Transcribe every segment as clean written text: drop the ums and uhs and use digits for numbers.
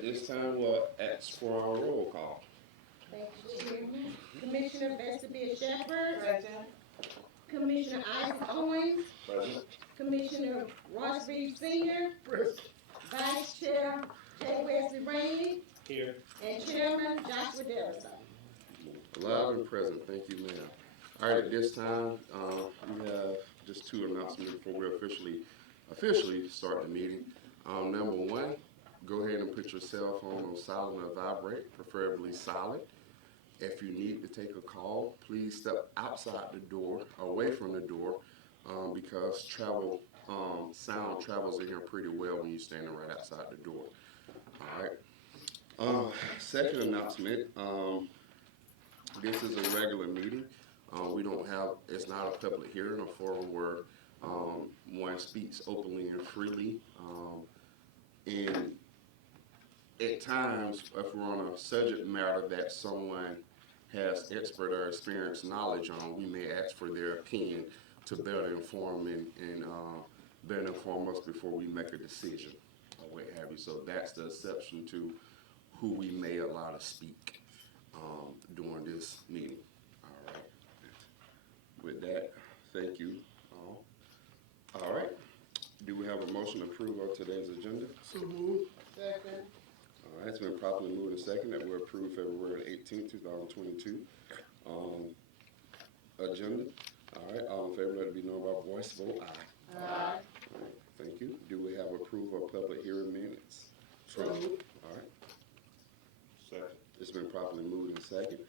At this time, we'll ask for our roll call. Thank you, Chairman. Commissioner Vestibia Shepherd. Present. Commissioner Isaac Owens. Present. Commissioner Ross Reed Sr. Vice Chair J. Wesley Rainey. Here. And Chairman Joshua Dellison. Alive and present. Thank you, ma'am. All right, at this time, we have just two announcements before we officially start the meeting. Number one, go ahead and put your cell phone on silent or vibrate, preferably silent. If you need to take a call, please step outside the door, away from the door, because sound travels in here pretty well when you're standing right outside the door. All right. Second announcement, this is a regular meeting. It's not a public hearing or forum where one speaks openly and freely. And at times, if we're on a subject matter that someone has expert or experienced knowledge on, we may ask for their opinion to better inform and better inform us before we make a decision or what have you. So that's the exception to who we may allow to speak during this meeting. All right. With that, thank you all. All right. Do we have a motion to approve of today's agenda? So moved. Second. All right, it's been properly moved and second that we approve February 18th, 2022 agenda. All right, all in favor, let it be known by voice vote aye. Aye. All right, thank you. Do we have approval of public hearing minutes? So moved. All right. Second. It's been properly moved and second.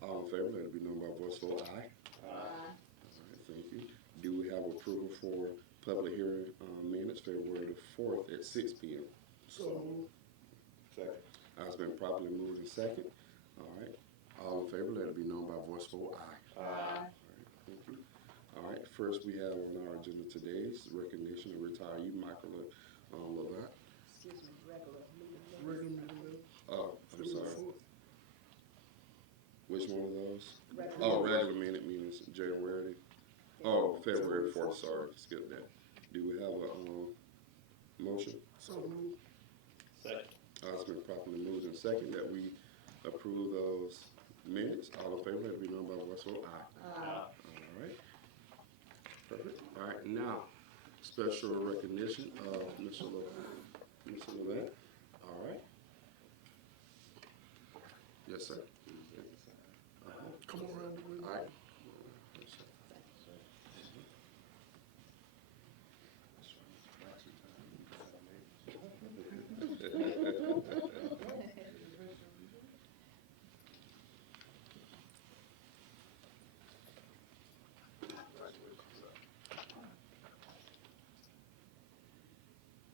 All in favor, let it be known by voice vote aye. Aye. All right, thank you. Do we have approval for public hearing minutes February the 4th at 6 p.m.? So moved. Second. It's been properly moved and second. All right. All in favor, let it be known by voice vote aye. Aye. All right, thank you. All right, first we have on our agenda today's recognition of retiree Michael Levant. Excuse me, regular meeting. Oh, I'm sorry. Which one of those? Regular. Oh, regular meetings, January. Oh, February 4th, sorry, skip that. Do we have a motion? So moved. Second. It's been properly moved and second that we approve those minutes. All in favor, let it be known by voice vote aye. Aye. All right. Perfect. All right, now, special recognition of Mr. Levant. All right. Yes, sir. Come around with All right.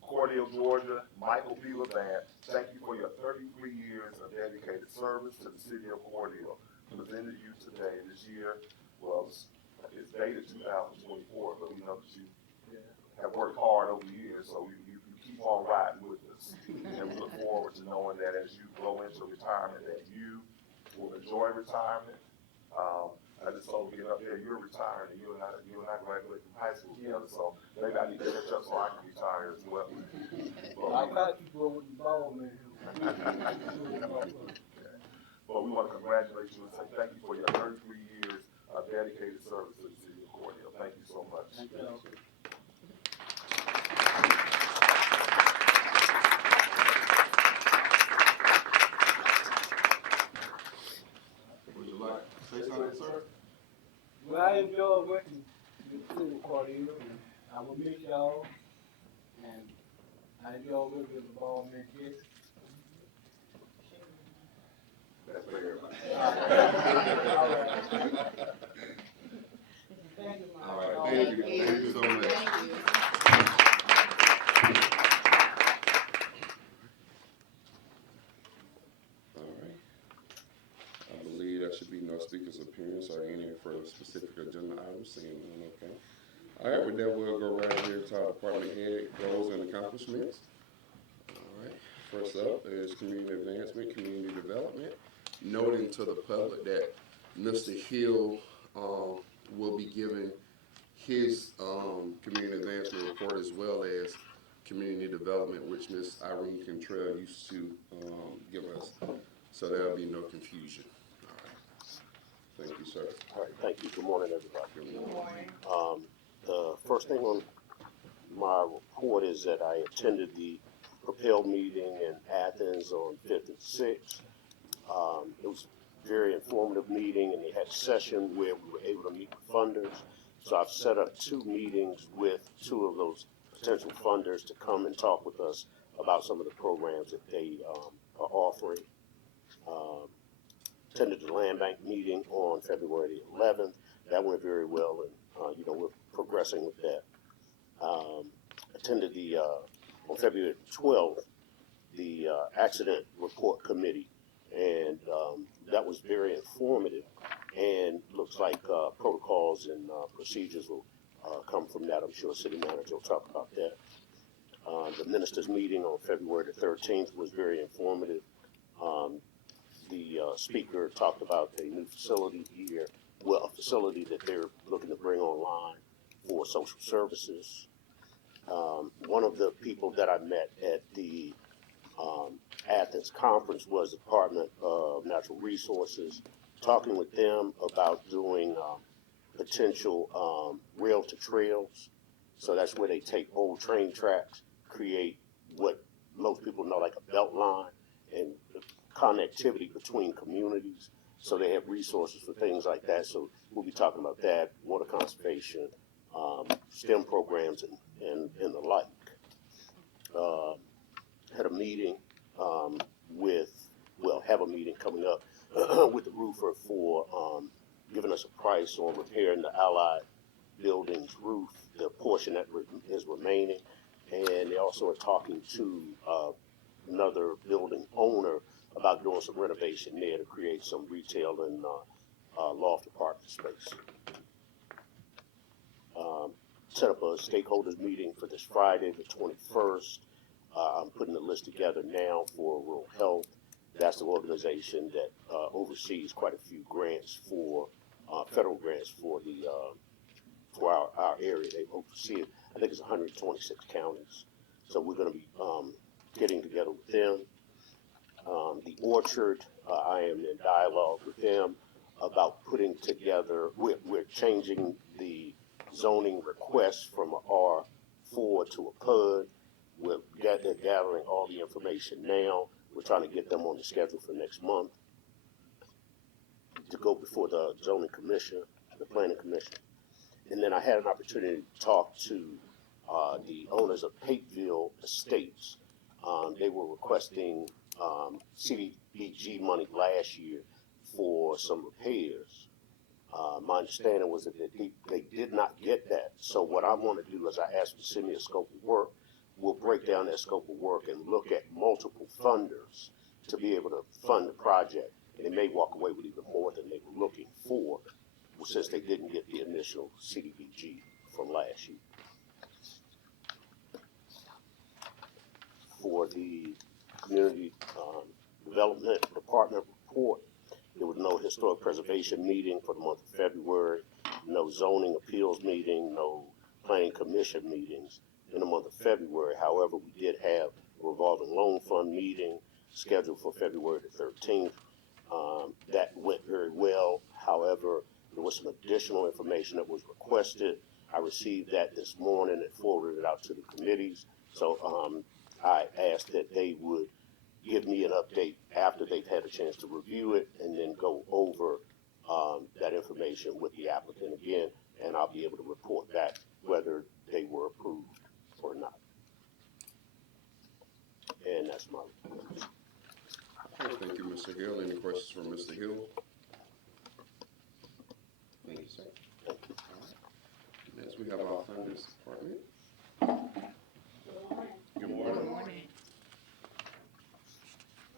Cordele, Georgia, Michael P. Levant, thank you for your 33 years of dedicated service to the city of Cordele. Presented to you today. This year it's dated 2024, but we know that you have worked hard over the years, so you keep on riding with us. And we look forward to knowing that as you go into retirement, that you will enjoy retirement. I just told you up there, you're retiring, and you and I graduated from high school together, so maybe I need to catch up so I can retire as well. I got you go with the ball, man. But we want to congratulate you and say thank you for your 33 years of dedicated service to the city of Cordele. Thank you so much. Thank you. Would you like to say something, sir? Well, I enjoy working with the city of Cordele, and I will miss y'all, and I enjoy working with the ball man, yes. That's for everybody. Thank you, Mike. All right, thank you. Thank you so much. Thank you. All right. I believe there should be no speaker's appearance or any further specific agenda items. Seeing none, okay. All right, with that, we'll go right here to our department head goals and accomplishments. All right. First up is community advancement, community development. Noting to the public that Mr. Hill will be giving his community advancement report as well as community development, which Miss Irene Cantrell used to give us. So there'll be no confusion. All right. Thank you, sir. All right, thank you. Good morning, everybody. Good morning. The first thing on my report is that I attended the Propel meeting in Athens on 5th and 6th. It was a very informative meeting, and they had a session where we were able to meet with funders. So I've set up 2 meetings with 2 of those potential funders to come and talk with us about some of the programs that they are offering. Attended the Land Bank meeting on February the 11th. That went very well, and we're progressing with that. Attended the on February 12th the accident report committee, and that was very informative. And looks like protocols and procedures will come from that. I'm sure City Manager will talk about that. The ministers' meeting on February the 13th was very informative. The speaker talked about a new facility here, well, a facility that they're looking to bring online for social services. One of the people that I met at the Athens conference was the Department of Natural Resources, talking with them about doing potential rail to trails. So that's where they take old train tracks, create what most people know like a belt line, and connectivity between communities. So they have resources for things like that. So we'll be talking about that, water conservation, STEM programs, and the like. Had a meeting have a meeting coming up with the roofer for giving us a price on repairing the Allied building's roof, the portion that is remaining. And they also are talking to another building owner about doing some renovation there to create some retail and loft apartment space. Set up a stakeholders meeting for this Friday, the 21st. I'm putting the list together now for rural health. That's the organization that oversees quite a few grants for federal grants for the for our area. They oversee it. I think it's 126 counties. So we're going to be getting together with them. The Orchard, I am in dialogue with them about putting together. We're changing the zoning request from a R4 to a PUD. We're gathering all the information now. We're trying to get them on the schedule for next month to go before the zoning commission, the planning commission. And then I had an opportunity to talk to the owners of Pateville Estates. They were requesting CDBG money last year for some repairs. My understanding was that they did not get that. So what I want to do is I asked them to send me a scope of work. We'll break down that scope of work and look at multiple funders to be able to fund the project. And they may walk away with even more than they were looking for, since they didn't get the initial CDBG from last year. For the community development department report, there was no historic preservation meeting for the month of February, no zoning appeals meeting, no planning commission meetings in the month of February. However, we did have a revolving loan fund meeting scheduled for February the 13th. That went very well. However, there was some additional information that was requested. I received that this morning and forwarded it out to the committees. So I asked that they would give me an update after they've had a chance to review it, and then go over that information with the applicant again, and I'll be able to report back whether they were approved or not. And that's my report. Okay, thank you, Mr. Hill. Any questions from Mr. Hill? Thank you, sir. All right. Next, we have our finance department. Good morning.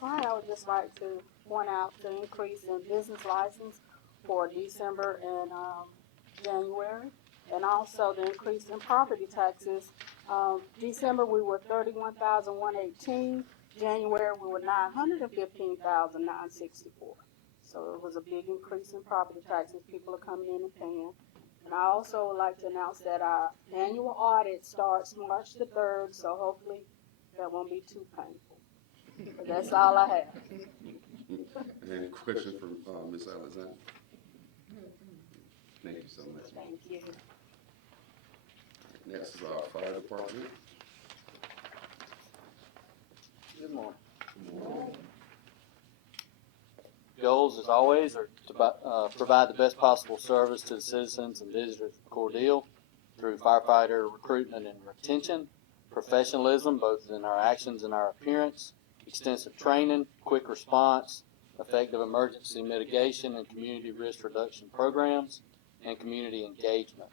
All right, I would just like to point out the increase in business license for December and January, and also the increase in property taxes. December we were 31,118. January we were 915,964. So it was a big increase in property taxes. People are coming in and paying. And I also would like to announce that our annual audit starts March the 3rd, so hopefully that won't be too painful. But that's all I have. Any questions for Ms. Alexander? Thank you so much. Thank you. Next is our fire department. Good morning. Goals, as always, are to provide the best possible service to the citizens and visitors of Cordele through firefighter recruitment and retention, professionalism, both in our actions and our appearance, extensive training, quick response, effective emergency mitigation and community risk reduction programs, and community engagement.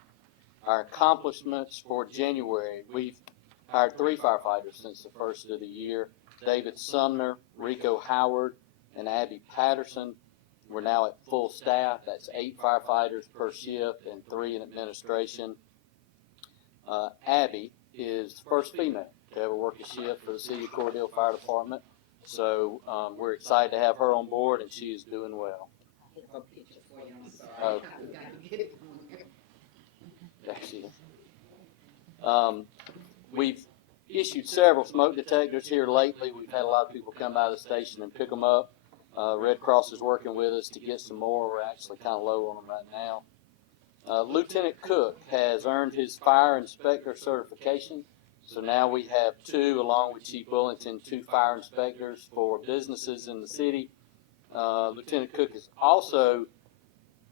Our accomplishments for January, we've hired 3 firefighters since the first of the year: David Sumner, Rico Howard, and Abby Patterson. We're now at full staff. That's 8 firefighters per shift and 3 in administration. Abby is the first female to ever work a shift for the City of Cordele Fire Department. So we're excited to have her on board, and she is doing well. I have a picture for you, I'm sorry. Oh. I got to get it. There she is. We've issued several smoke detectors here lately. We've had a lot of people come by the station and pick them up. Red Cross is working with us to get some more. We're actually kind of low on them right now. Lieutenant Cook has earned his fire inspector certification. So now we have 2, along with Chief Bullington, 2 fire inspectors for businesses in the city. Lieutenant Cook is also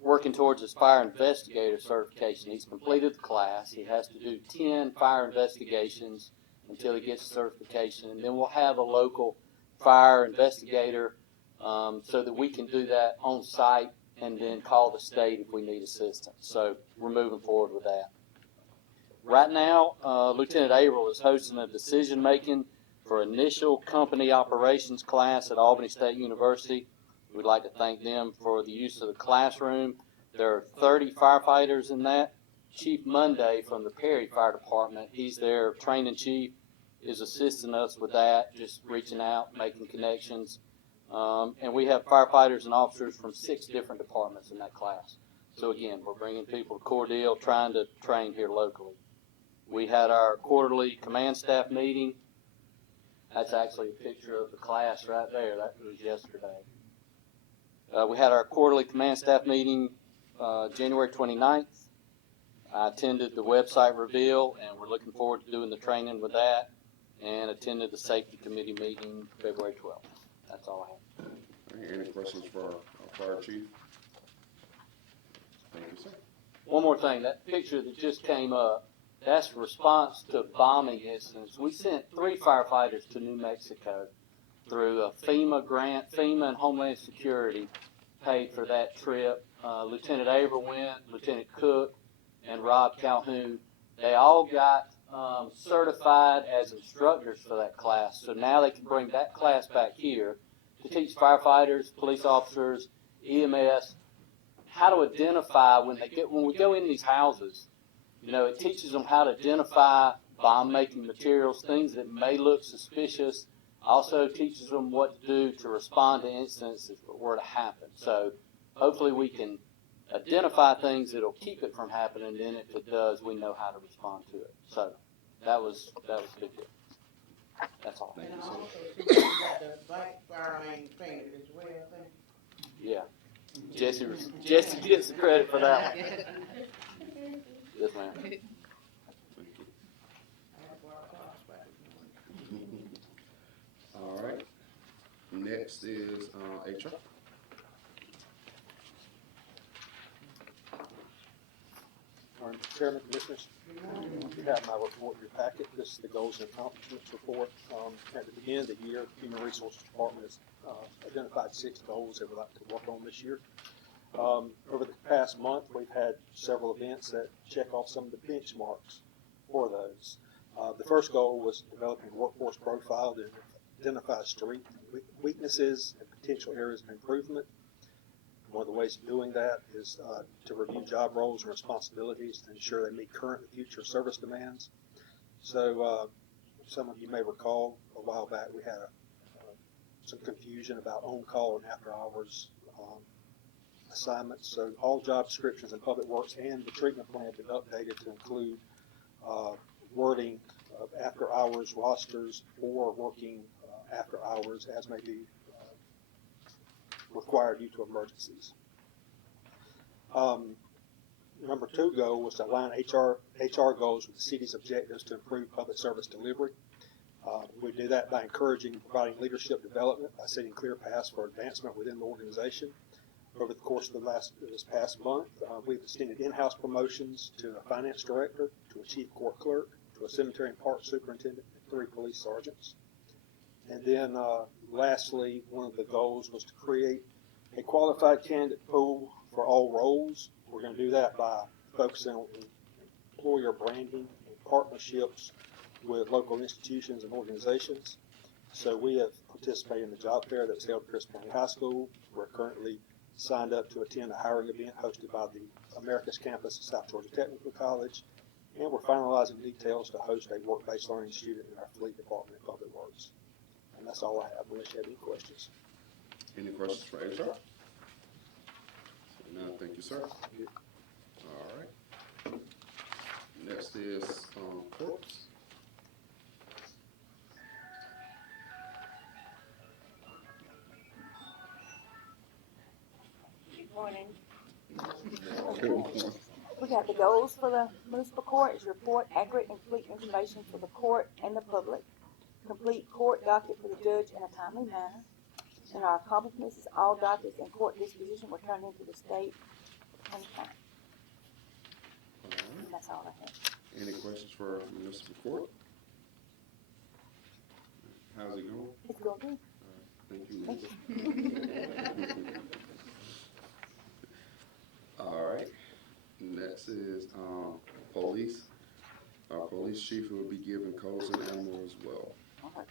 working towards his fire investigator certification. He's completed the class. He has to do 10 fire investigations until he gets certification, and then we'll have a local fire investigator so that we can do that on site and then call the state if we need assistance. So we're moving forward with that. Right now, Lieutenant Averill is hosting a decision-making for initial company operations class at Albany State University. We'd like to thank them for the use of the classroom. There are 30 firefighters in that. Chief Monday from the Perry Fire Department, he's their training chief, is assisting us with that, just reaching out, making connections. And we have firefighters and officers from 6 different departments in that class. So again, we're bringing people to Cordele, trying to train here locally. We had our quarterly command staff meeting. That's actually a picture of the class right there. That was yesterday. We had our quarterly command staff meeting January 29th. I attended the website reveal, and we're looking forward to doing the training with that, and attended the safety committee meeting February 12th. That's all I have. All right, any questions for our fire chief? Thank you, sir. One more thing, that picture that just came up, that's response to bombing incidents. We sent 3 firefighters to New Mexico through a FEMA grant. FEMA and Homeland Security paid for that trip. Lieutenant Averill went, Lieutenant Cook, and Rob Calhoun. They all got certified as instructors for that class. So now they can bring that class back here to teach firefighters, police officers, EMS, how to identify when we go in these houses. You know, it teaches them how to identify bomb-making materials, things that may look suspicious. Also teaches them what to do to respond to incidents if it were to happen. So hopefully we can identify things that'll keep it from happening, and then if it does, we know how to respond to it. So that was a big deal. That's all. Thank And you, sir. also, she got the black fire lane painted as well, then. Yeah. Jesse gets the credit for that one. Yes, ma'am. Thank you. I had brought a crossback this morning. All right. Next is HR. Morning, Chairman, Commissioners. You have my report in your packet. This is the goals and accomplishments report. At the beginning of the year, Human Resources Department has identified 6 goals that we'd like to work on this year. Over the past month, we've had several events that check off some of the benchmarks for those. The first goal was developing a workforce profile to identify strengths, weaknesses, and potential areas of improvement. One of the ways of doing that is to review job roles and responsibilities to ensure they meet current and future service demands. So some of you may recall a while back we had some confusion about on-call and after-hours assignments. So all job descriptions in Public Works and the treatment plan have been updated to include wording of after hours rosters or working after hours as may be required due to emergencies. Number 2 goal was to align HR goals with the city's objectives to improve public service delivery. We do that by encouraging and providing leadership development by setting clear paths for advancement within the organization. Over the course of this past month, we've extended in-house promotions to a finance director, to a chief court clerk, to a cemetery and park superintendent, and 3 police sergeants. And then lastly, one of the goals was to create a qualified candidate pool for all roles. We're going to do that by focusing on employer branding and partnerships with local institutions and organizations. So we have participated in the job fair that's held at Chris County High School. We're currently signed up to attend a hiring event hosted by the Americas campus of South Georgia Technical College. And we're finalizing details to host a work-based learning student in our fleet department of Public Works. And that's all I have, unless you have any questions. Any questions for HR? No, thank you, sir. All right. Next is courts. Good morning. We got the goals for the municipal court is report accurate and complete information for the court and the public. Complete court docket for the judge in a timely manner. And our accomplishments is all dockets and court disposition were turned into the state on time. And that's all I have. Any questions for municipal court? How's it going? It's going good. Thank you. All right. Next is police. Our police chief will be giving codes and animal as well.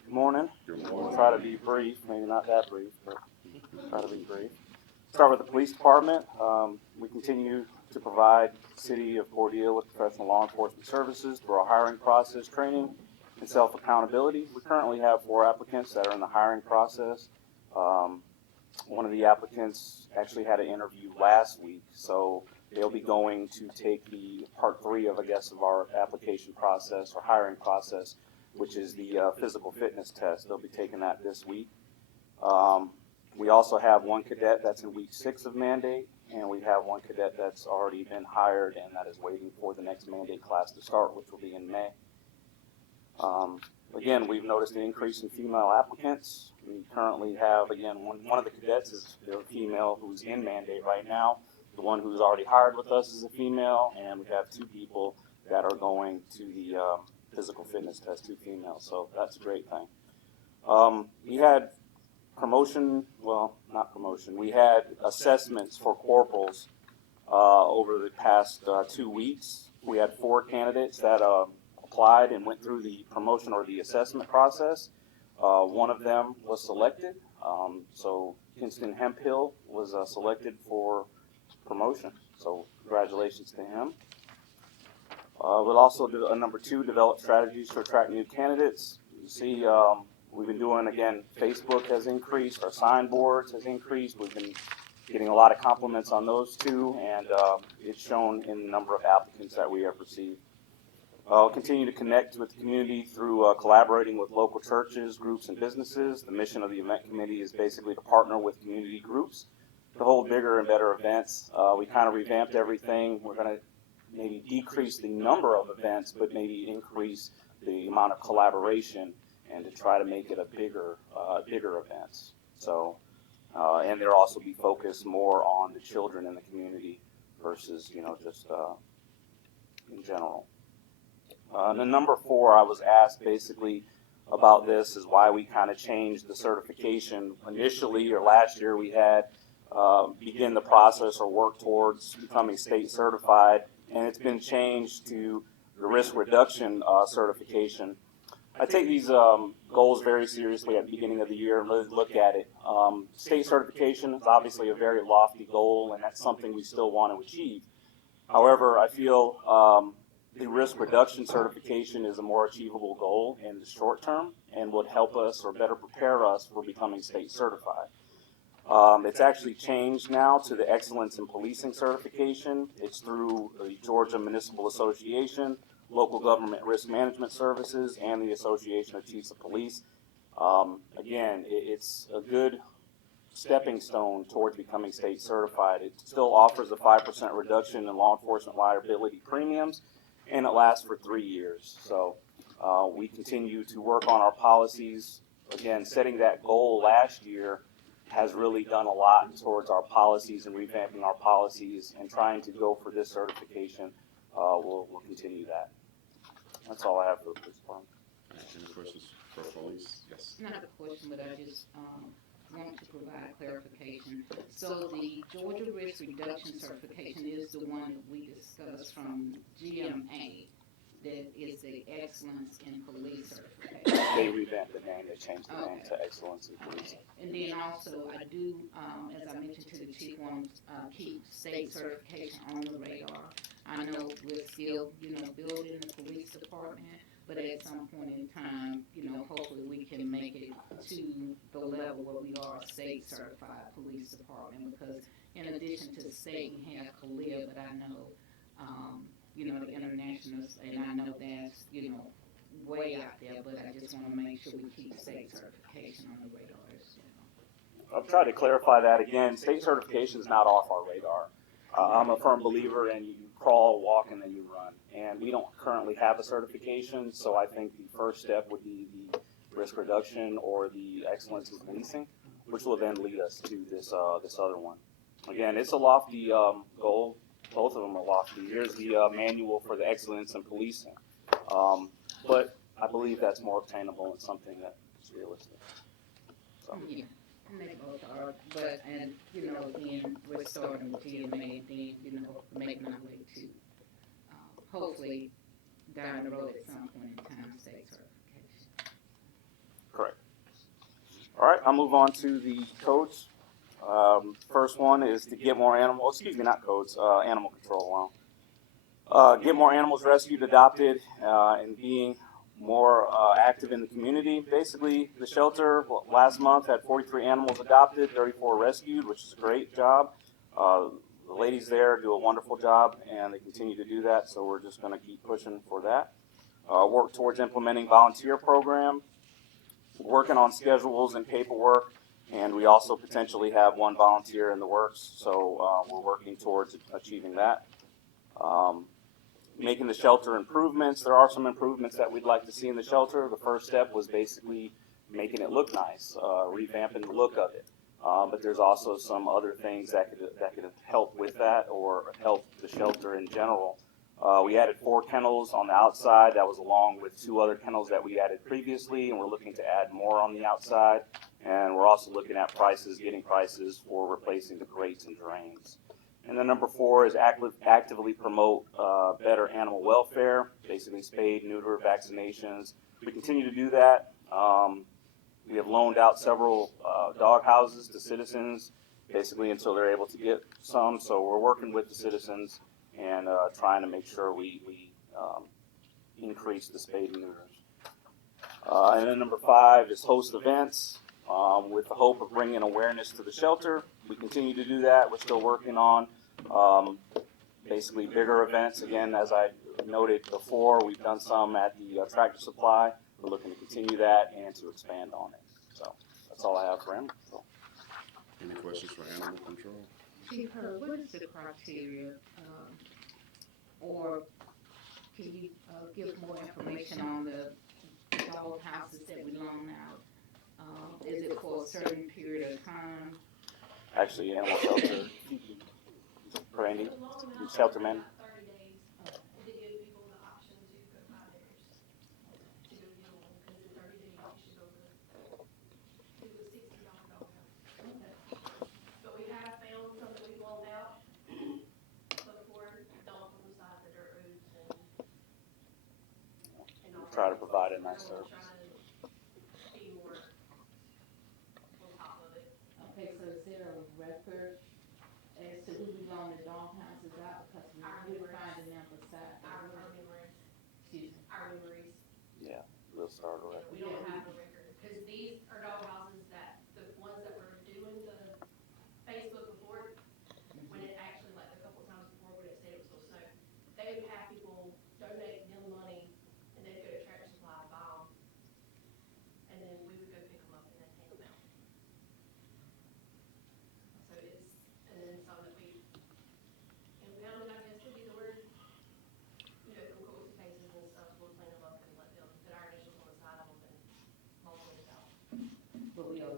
Good morning. Good We'll morning. try to be brief, maybe not that brief, but try to be brief. Start with the police department. We continue to provide the city of Cordele with professional law enforcement services through our hiring process, training, and self-accountability. We currently have 4 applicants that are in the hiring process. One of the applicants actually had an interview last week, so they'll be going to take the part 3 of, I guess, of our application process or hiring process, which is the physical fitness test. They'll be taking that this week. We also have 1 cadet that's in week 6 of mandate, and we have 1 cadet that's already been hired and that is waiting for the next mandate class to start, which will be in May. Again, we've noticed an increase in female applicants. We currently have, again, one of the cadets is a female who's in mandate right now. The one who's already hired with us is a female, and we have 2 people that are going to the physical fitness test, 2 females, so that's a great thing. We had we had assessments for corporals over the past 2 weeks. We had 4 candidates that applied and went through the promotion or the assessment process. One of them was selected, so Kinston Hemphill was selected for promotion, so congratulations to him. We'll also do number 2, develop strategies to attract new candidates. You see, we've been doing, again, Facebook has increased, our signboards has increased. We've been getting a lot of compliments on those 2, and it's shown in the number of applicants that we have received. We'll continue to connect with the community through collaborating with local churches, groups, and businesses. The mission of the event committee is basically to partner with community groups to hold bigger and better events. We kind of revamped everything. We're going to maybe decrease the number of events, but maybe increase the amount of collaboration and to try to make it a bigger events. So, and they'll also be focused more on the children in the community versus, just in general. And then number 4, I was asked basically about this is why we kind of changed the certification. Initially, or last year, we had begin the process or work towards becoming state certified, and it's been changed to the risk reduction certification. I take these goals very seriously at the beginning of the year and really look at it. State certification is obviously a very lofty goal, and that's something we still want to achieve. However, I feel the risk reduction certification is a more achievable goal in the short term and would help us or better prepare us for becoming state certified. It's actually changed now to the Excellence in Policing certification. It's through the Georgia Municipal Association, Local Government Risk Management Services, and the Association of Chiefs of Police. Again, it's a good stepping stone towards becoming state certified. It still offers a 5% reduction in law enforcement liability premiums, and it lasts for 3 years. So we continue to work on our policies. Again, setting that goal last year has really done a lot towards our policies and revamping our policies, and trying to go for this certification. We'll continue that. That's all I have for the police department. Any questions for police? Yes. Not a question, but I just want to provide clarification. So the Georgia Risk Reduction Certification is the one that we discussed from GMA, that is the Excellence in Police Certification. They revamped the name. They changed the name to Excellence in Policing. And then also, I do, as I mentioned to the chief, want to keep state certification on the radar. I know we're still, building the police department, but at some point in time, hopefully we can make it to the level where we are a state certified police department, because in addition to state, we have CALIA, but I know, the internationals, and I know that's, way out there, but I just want to make sure we keep state certification on the radar as well. I've tried to clarify that again. State certification is not off our radar. I'm a firm believer in you crawl, walk, and then you run. And we don't currently have a certification, so I think the first step would be the risk reduction or the excellence in policing, which will then lead us to this other one. Again, it's a lofty goal. Both of them are lofty. Here's the manual for the excellence in policing. But I believe that's more obtainable and something that's realistic. So. Yeah, and they both are, but, and, again, we're starting with GMA, then, making our way to, hopefully, down the road at some point in time, state certification. Correct. All right, I'll move on to the codes. First one is to get more animal control. Get more animals rescued, adopted, and being more active in the community. Basically, the shelter last month had 43 animals adopted, 34 rescued, which is a great job. The ladies there do a wonderful job, and they continue to do that, so we're just going to keep pushing for that. Work towards implementing volunteer program, working on schedules and paperwork, and we also potentially have one volunteer in the works, so we're working towards achieving that. Making the shelter improvements. There are some improvements that we'd like to see in the shelter. The first step was basically making it look nice, revamping the look of it. But there's also some other things that could help with that, or help the shelter in general. We added 4 kennels on the outside. That was along with 2 other kennels that we added previously, and we're looking to add more on the outside. And we're also looking at getting prices for replacing the grates and drains. And then number 4 is actively promote better animal welfare, basically spade, neuter, vaccinations. We continue to do that. We have loaned out several dog houses to citizens, basically until they're able to get some. So we're working with the citizens and trying to make sure we increase the spade and neuters. And then number 5 is host events with the hope of bringing awareness to the shelter. We continue to do that. We're still working on basically bigger events. Again, as I noted before, we've done some at the Tractor Supply. We're looking to continue that and to expand on it. So that's all I have for animal control. Any questions for animal control? Chief Herb, what is the criteria, or can you give more information on the dog houses that we loan out? Is it for a certain period of time? Actually, animal shelter. Randy, shelter man. 30 days to give people the option to go buy theirs, to go get one, because in 30 days you should go to a $60 dog house. But we have found some that we've loaned out before dogs on the side of the dirt roads and all. Try to provide a nice service. Be more on top of it. Okay, so is there a record as to who we loan the dog houses out, because we were finding them beside. Our memories. Excuse me. Our memories. Yeah, we'll start with. We don't have a record, because these are dog houses that, the ones that were doing the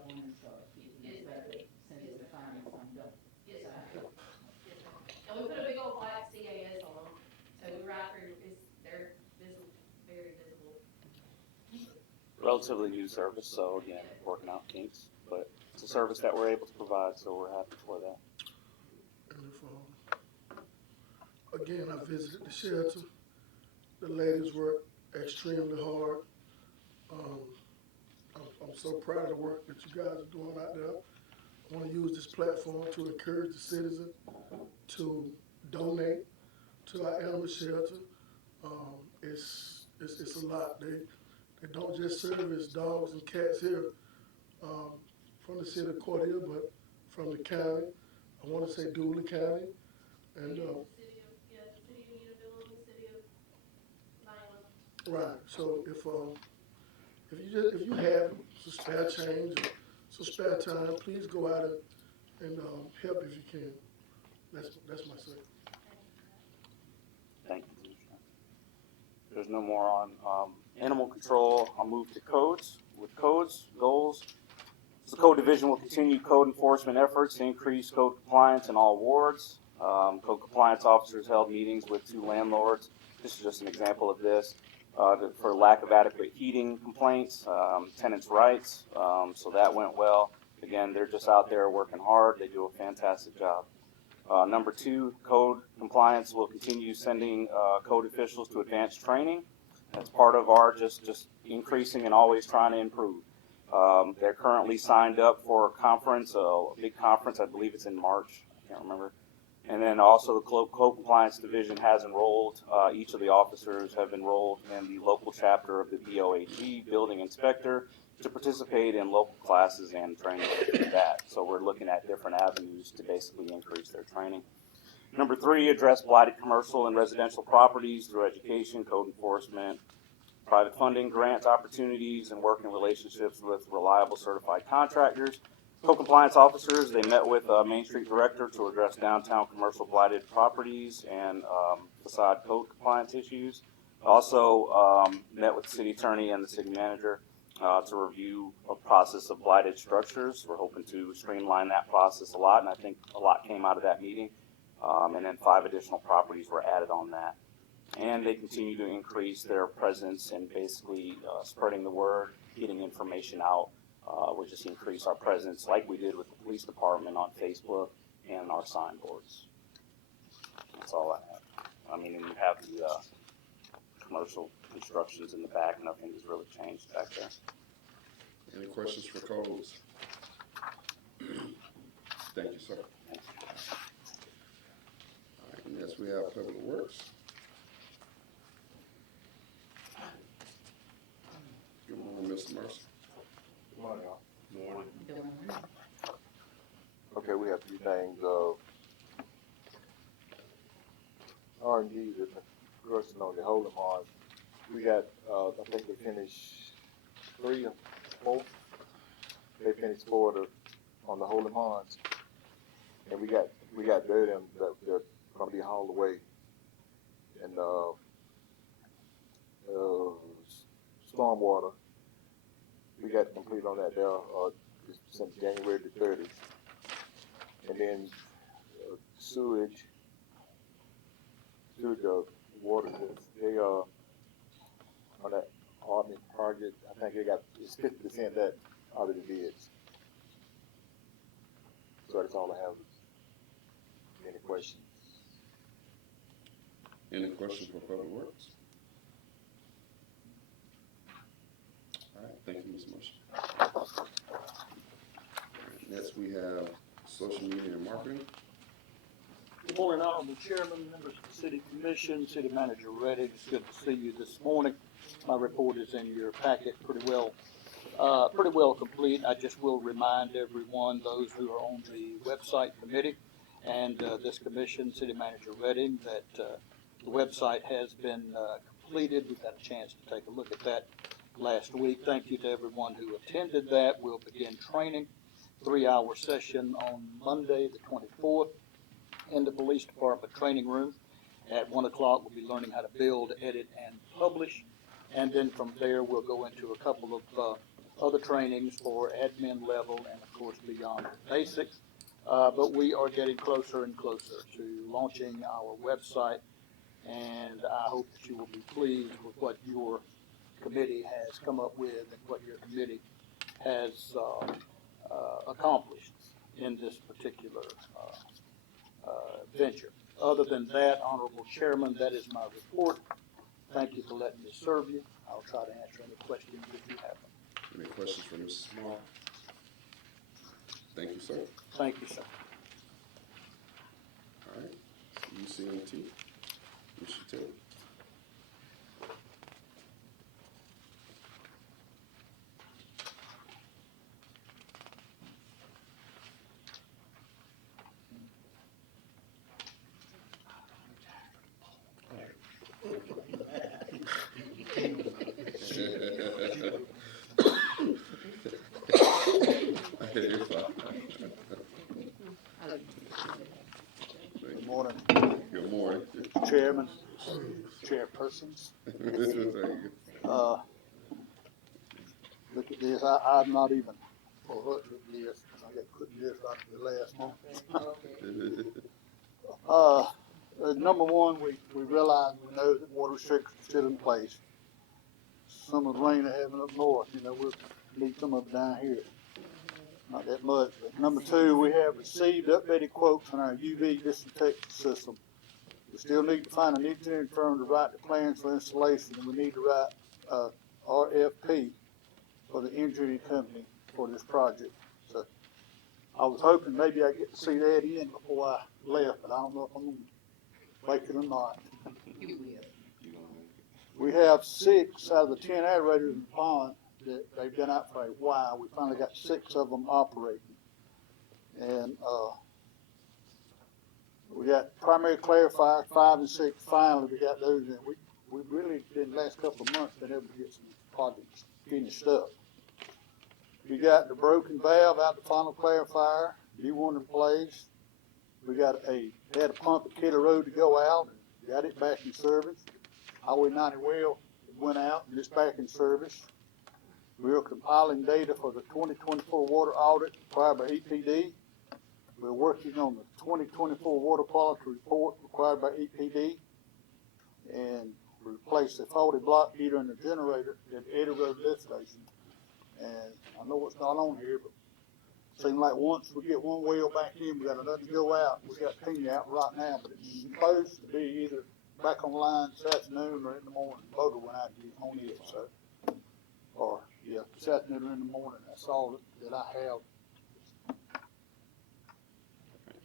one, so keep it better, since we're finding some don't. Yes, sir. Yes, sir. And we put a big old black CAS on them, so we ride through, they're visible, very visible. Relatively new service, so again, working out kinks, but it's a service that we're able to provide, so we're happy for that. And if, again, I visited the shelter. The ladies work extremely hard. I'm so proud of the work that you guys are doing out there. I want to use this platform to encourage the citizens to donate to our animal shelter. It's a lot. They don't just service dogs and cats here from the city of Cordele, but from the county. I want to say Dooley County, and The city of Unionville and the city of Nyland. right. So if you have some spare change or some spare time, please go out and help if you can. That's my say. Thank you, Commissioner. There's no more on animal control. I'll move to codes. With codes, goals. So the code division will continue code enforcement efforts to increase code compliance in all wards. Code compliance officers held meetings with 2 landlords. This is just an example of this. For lack of adequate heating complaints, tenants' rights. So that went well. Again, they're just out there working hard. They do a fantastic job. Number 2, code compliance will continue sending code officials to advanced training. That's part of our just increasing and always trying to improve. They're currently signed up for a conference, a big conference. I believe it's in March. I can't remember. And then also the code compliance division has enrolled, each of the officers have enrolled in the local chapter of the BOAG, building inspector, to participate in local classes and training for that. So we're looking at different avenues to basically increase their training. Number 3, address blighted commercial and residential properties through education, code enforcement, private funding, grant opportunities, and working relationships with reliable certified contractors. Co-compliance officers, they met with Main Street Director to address downtown commercial blighted properties and facade code compliance issues. Also met with the city attorney and the city manager to review a process of blighted structures. We're hoping to streamline that process a lot, and I think a lot came out of that meeting. And then 5 additional properties were added on that. And they continue to increase their presence and basically spreading the word, getting information out. We'll just increase our presence like we did with the police department on Facebook and our signboards. That's all I have. I mean, and you have the commercial instructions in the back. Nothing has really changed back there. Any questions for codes? Thank you, sir. All right, next we have Public Works. Good morning, Mr. Mercer. Good morning, y'all. Good morning. Okay, we have 3 things. R&D, the person on the Hold'em on. We got, I think they finished 3 or 4. They finished 4 on the Hold'em ons. And we got dirt in that they're gonna be hauled away. And stormwater, we got to complete on that there since January the 30th. And then sewage water, they on that Army project, I think they got, it's 50% that already did. So that's all I have. Any questions? Any questions for Public Works? All right, thank you, Ms. Mercer. All right, next we have Social Media and Marketing. Good morning, Honorable Chairman, members of the City Commission, City Manager Reddy. It's good to see you this morning. My report is in your packet pretty well complete. I just will remind everyone, those who are on the website committee and this commission, City Manager Reddy, that the website has been completed. We've had a chance to take a look at that last week. Thank you to everyone who attended that. We'll begin training, 3-hour session on Monday, the 24th, in the Police Department training room. At 1 o'clock, we'll be learning how to build, edit, and publish. And then from there, we'll go into a couple of other trainings for admin level and of course beyond basics. But we are getting closer and closer to launching our website, and I hope that you will be pleased with what your committee has come up with and what your committee has accomplished in this particular venture. Other than that, Honorable Chairman, that is my report. Thank you for letting me serve you. I'll try to answer any questions if you have them. Any questions for Mr. Small? Thank you, sir. Thank you, sir. All right, UCMT, Mr. Taylor. You're fine. Good morning, Good morning. Chairman, chairpersons. Look at this, I'm not even, well, look at this, I got putting this right to the last one. Number one, we realize, we know that water restrictions are still in place. Some of the rain they're having up north, you know, we'll need some of it down here. Not that much, but number two, we have received updated quotes on our UV disinfection system. We still need to find an engineering firm to write the plans for installation, and we need to write RFP for the engineering company for this project. So I was hoping maybe I get to see that in before I left, but I don't know if I'm gonna make it or not. You will. We have 6 out of the 10 aerators in the pond that they've been out for a while. We finally got 6 of them operating. And we got primary clarifiers, 5 and 6, finally we got those in. We really, in the last couple of months, been able to get some projects finished up. We got the broken valve out the final clarifier, new one in place. We had a pump at Kidder Road to go out, and got it back in service. Highway 90 well went out, and it's back in service. We are compiling data for the 2024 water audit required by EPD. We're working on the 2024 water quality report required by EPD. And we replaced the faulty block heater and the generator at Eddy Road lift station. And I know it's not on here, but it seems like once we get one well back in, we got another to go out. We got ping out right now, but it's supposed to be either back online this afternoon or in the morning. Motor went out to get on it, so. Or, yeah, this afternoon or in the morning. That's all that I have.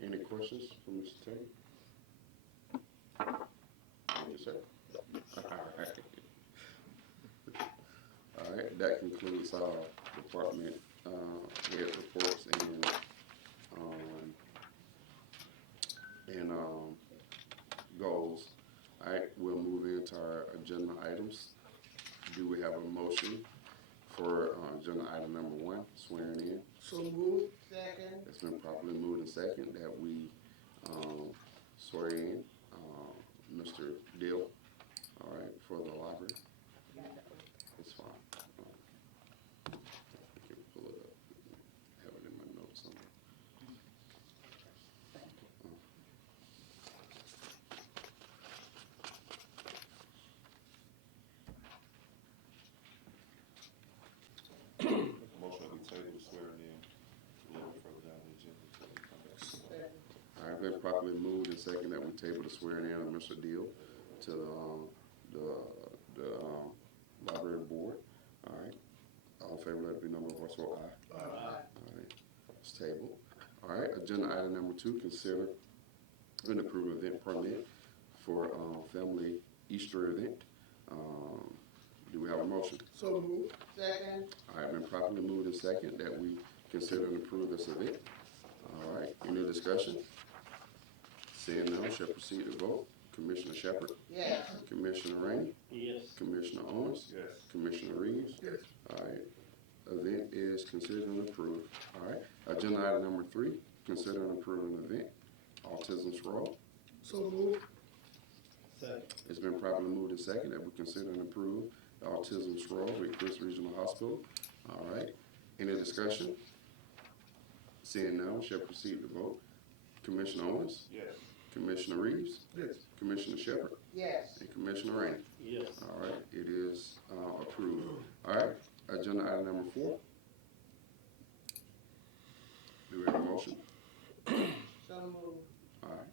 Any questions for Mr. Taylor? Yes, sir. All right, that concludes our department head reports and goals. All right, we'll move into our agenda items. Do we have a motion for agenda item number 1, swearing in? So moved. Second. It's been properly moved and second that we swear in Mr. Dill, all right, for the library. It's fine. I can pull it up. Have it in my notes somewhere. Motion to table swearing in a little further down the agenda until we come back. All right, been properly moved and second that we table the swearing in of Mr. Deal to the library board. All right, all in favor, let it be number voice vote aye. Aye. All right, it's tabled. All right, agenda item number 2, consider an approved event permit for family Easter event. Do we have a motion? So moved. Second. All right, been properly moved and second that we consider and approve this event. All right, any discussion? Seeing none, shall proceed to vote. Commissioner Shepard? Yes. Commissioner Rainey? Yes. Commissioner Owens? Yes. Commissioner Reeves? Yes. All right, event is considered and approved. All right, agenda item number 3, consider and approve an event, Autism Stroll. So moved. It's been properly moved and second that we consider and approve the Autism Stroll with Chris Regional Hospital All right, any discussion? Seeing none, we shall proceed to vote. Commissioner Owens? Yes. Commissioner Reeves? Yes. Commissioner Shepherd? Yes. And Commissioner Rainey? Yes. All right, it is approved. All right, agenda item number 4. Do we have a motion? So moved. All right.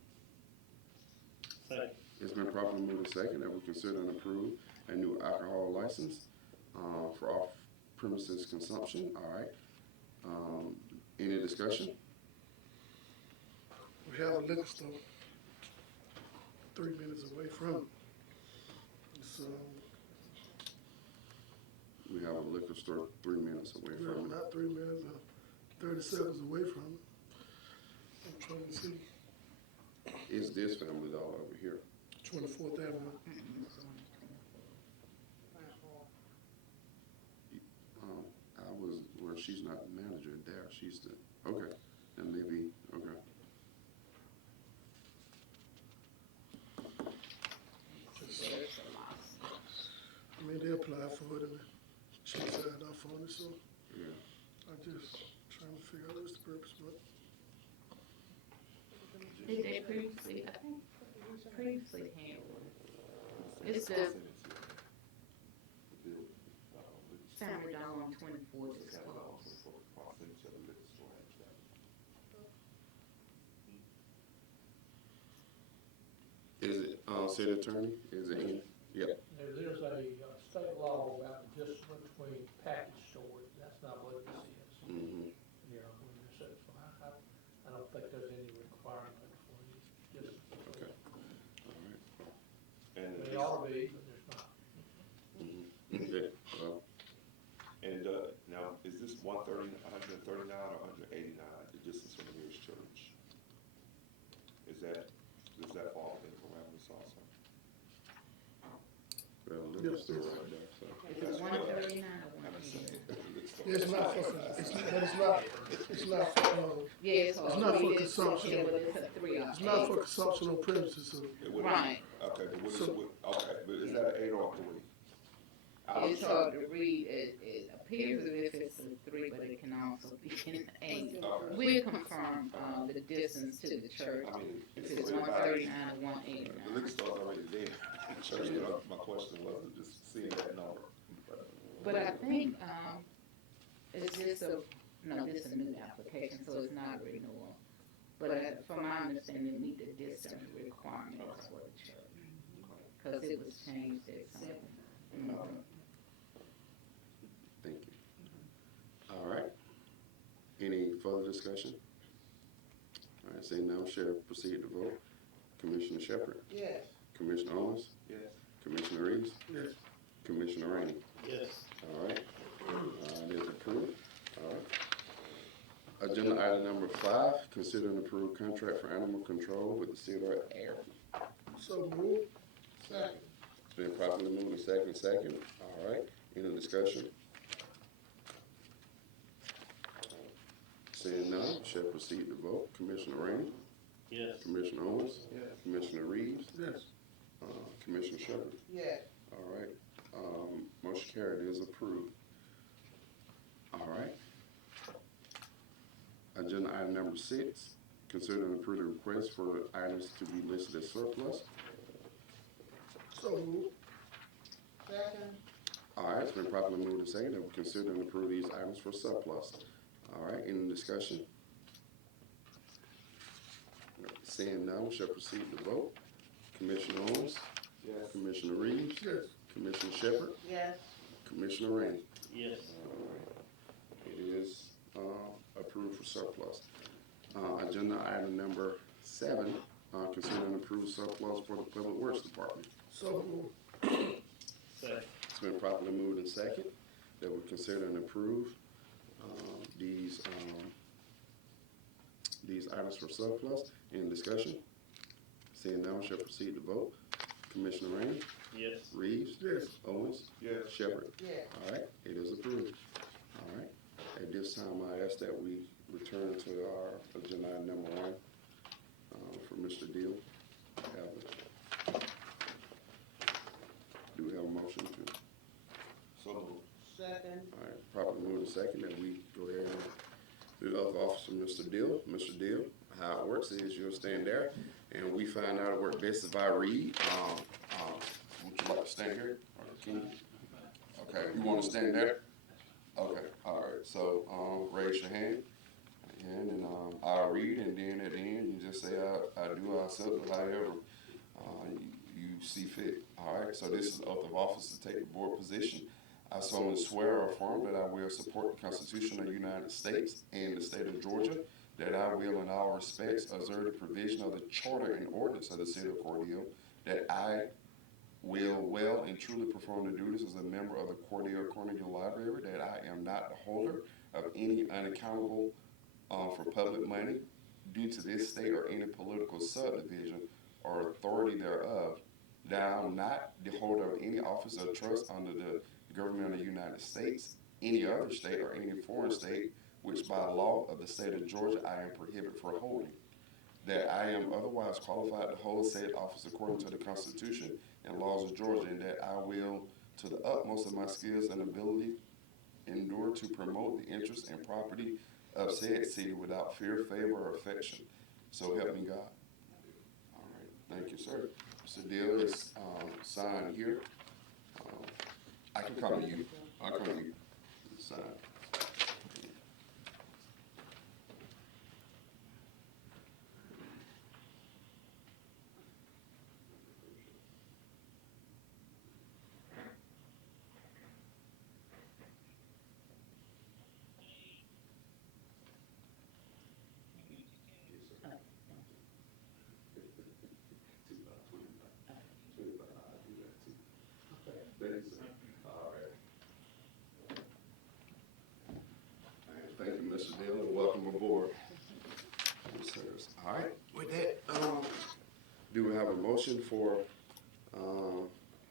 Second. It's been properly moved and second that we consider and approve a new alcohol license for off-premises consumption. All right. Any discussion? We have a liquor store 3 minutes away from it. So, We have a liquor store 3 minutes away well, from it. not 3 minutes, 30 seconds away from it. I'm trying to see, It's this family dollar over here. 24th Avenue. I was, well, she's not the manager there. She's the, okay. Then maybe, okay. I mean, they applied for it and she signed off on it, so Yeah. I just trying to figure out what's the purpose, but Did they previously, I think, previously had one. It's the Family Dollar on 24th is closed. Is it, city attorney? Is it in? Yep. There's a state law about the distance between package stores, that's not what this is. Mm-hmm. You know, when you're so, I don't think there's any requirement for you, just. Okay. All right. And They ought to be, but there's not. Mm-hmm. Okay. Well, now, is this 139 or 189, the distance from the nearest church? Does that fall within parameters also? well, liquor store right there, so. Is it 139 or 180? it's not for, it's not for, Yeah, It's not for consumption. Yeah, but it's a 3 or it's not 8. for consumption on premises, so It wouldn't- Right. Okay, but what is, So- okay, but is that an 8 or a 3? It's hard to read. It appears as if it's a 3, but it can also be an 8. Okay. We'll confirm the distance to the church. I mean, If it's it's 45. 139 or The 189. liquor store's already there. Church, you know, my question wasn't just seeing that number. But I think it's just no, this is a new application, so it's not renewal. But from my understanding, it meet the distance requirements for the church. Because it was changed at some point. Thank you. All right. Any further discussion? All right, seeing none, shall proceed to vote. Commissioner Shepherd? Yes. Commissioner Owens? Yes. Commissioner Reeves? yes. Commissioner Rainey? Yes. All right. It is approved. All right. Agenda item number 5, consider and approve contract for animal control with the city of Air. So moved. Second. It's been properly moved and second. All right. Any discussion? Seeing none, shall proceed to vote. Commissioner Rainey? Yes. Commissioner Owens? Yes. Commissioner Reeves? Yes. Commissioner Shepherd? Yes. All right. Motion carried, is approved. All right. Agenda item number 6, consider and approve the request for items to be listed as surplus. So moved. Second. All right, it's been properly moved and seconded that we consider and approve these items for surplus. All right, any discussion? Seeing none, we shall proceed to vote. Commissioner Owens? Yes. Commissioner Reeves? Yes. Commissioner Shepherd? Yes. Commissioner Rainey? Yes. All right. It is approved for surplus. Agenda item number 7, consider and approve surplus for the Public Works Department. So moved. Second. It's been properly moved and second that we consider and approve these items for surplus. Any discussion? Seeing none, we shall proceed to vote. Commissioner Rainey? Yes. Reeves? Yes. Owens? Yes. Shepherd? Yes. All right, it is approved. All right, at this time, I ask that we return to our agenda item number 1 for Mr. Deal. Do we have a motion to? So moved. Second. All right, properly moved and second, and we go ahead and do the oath of office of Mr. Deal. Mr. Deal, how it works is you'll stand there, and we find out it works best if I read. Would you like to stand here? Or can you? Okay, you want to stand there? Okay, all right. So raise your hand, and I'll read, and then at the end you just say I do, I accept, or however you see fit. All right. So this is the oath of office to take the board position. I solemnly swear or affirm that I will support the Constitution of the United States and the state of Georgia, that I will in all respects observe the provision of the charter and ordinance of the city of Cordele, that I will well and truly perform the duties as a member of the Cordele Cornelian Library, that I am not the holder of any unaccountable for public money due to this state or any political subdivision or authority thereof, that I am not the holder of any office or trust under the government of the United States, any other state, or any foreign state, which by law of the state of Georgia I am prohibited for holding, that I am otherwise qualified to hold said office according to the Constitution and laws of Georgia, and that I will, to the utmost of my skills and ability, endure to promote the interests and property of said city without fear, favor, or affection. So help me God. All right, thank you, sir. Mr. Deal is signed here. I can come to you. I'll come to you. Sign. All right. Thank you, Mr. Deal, and welcome aboard. All right, with that, do we have a motion for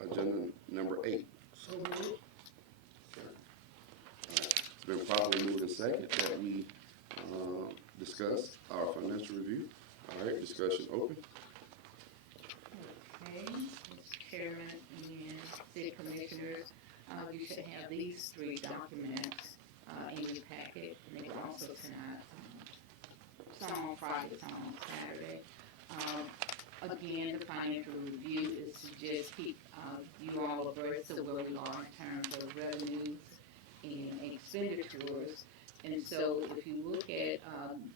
agenda number 8? So moved. All right. It's been properly moved and second that we discuss our financial review. All right, discussion open. Okay, Mr. Chairman and city commissioners, you should have these 3 documents in your packet, and they were also sent out some on Friday, some on Saturday. Again, the financial review is to just keep you all abreast of where we are in terms of revenues and expenditures. And so if you look at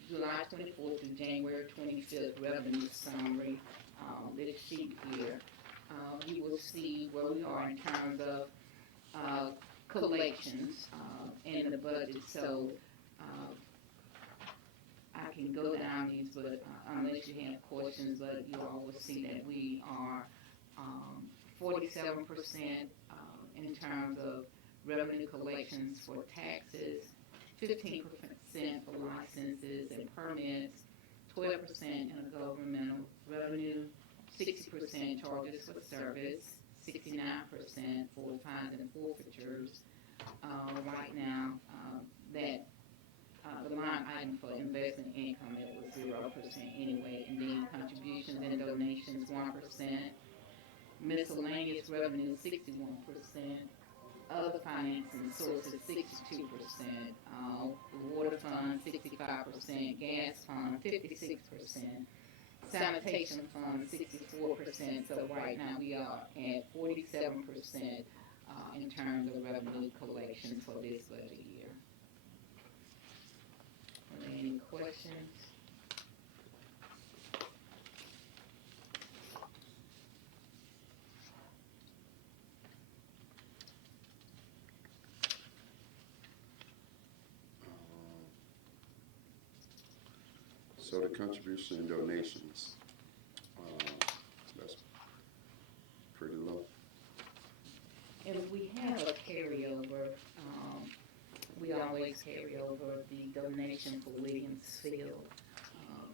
July 24th through January 25th revenue summary, this sheet here, you will see where we are in terms of collections and the budget. So I can go down these, but unless you have questions, but you all will see that we are 47% in terms of revenue collections for taxes, 15% for licenses and permits, 12% in governmental revenue, 60% charges for service, 69% for fines and forfeitures. Right now, that the line item for investment income, it was 0% anyway, and then contributions and donations 1%, miscellaneous revenue 61%, other financing sources 62%, water fund 65%, gas fund 56%, sanitation fund 64%. So right now we are at 47% in terms of revenue collection for this budget year. Are there any questions? So the contribution and donations, that's pretty low. And we have a carryover, we always carry over the donation for Williams Field.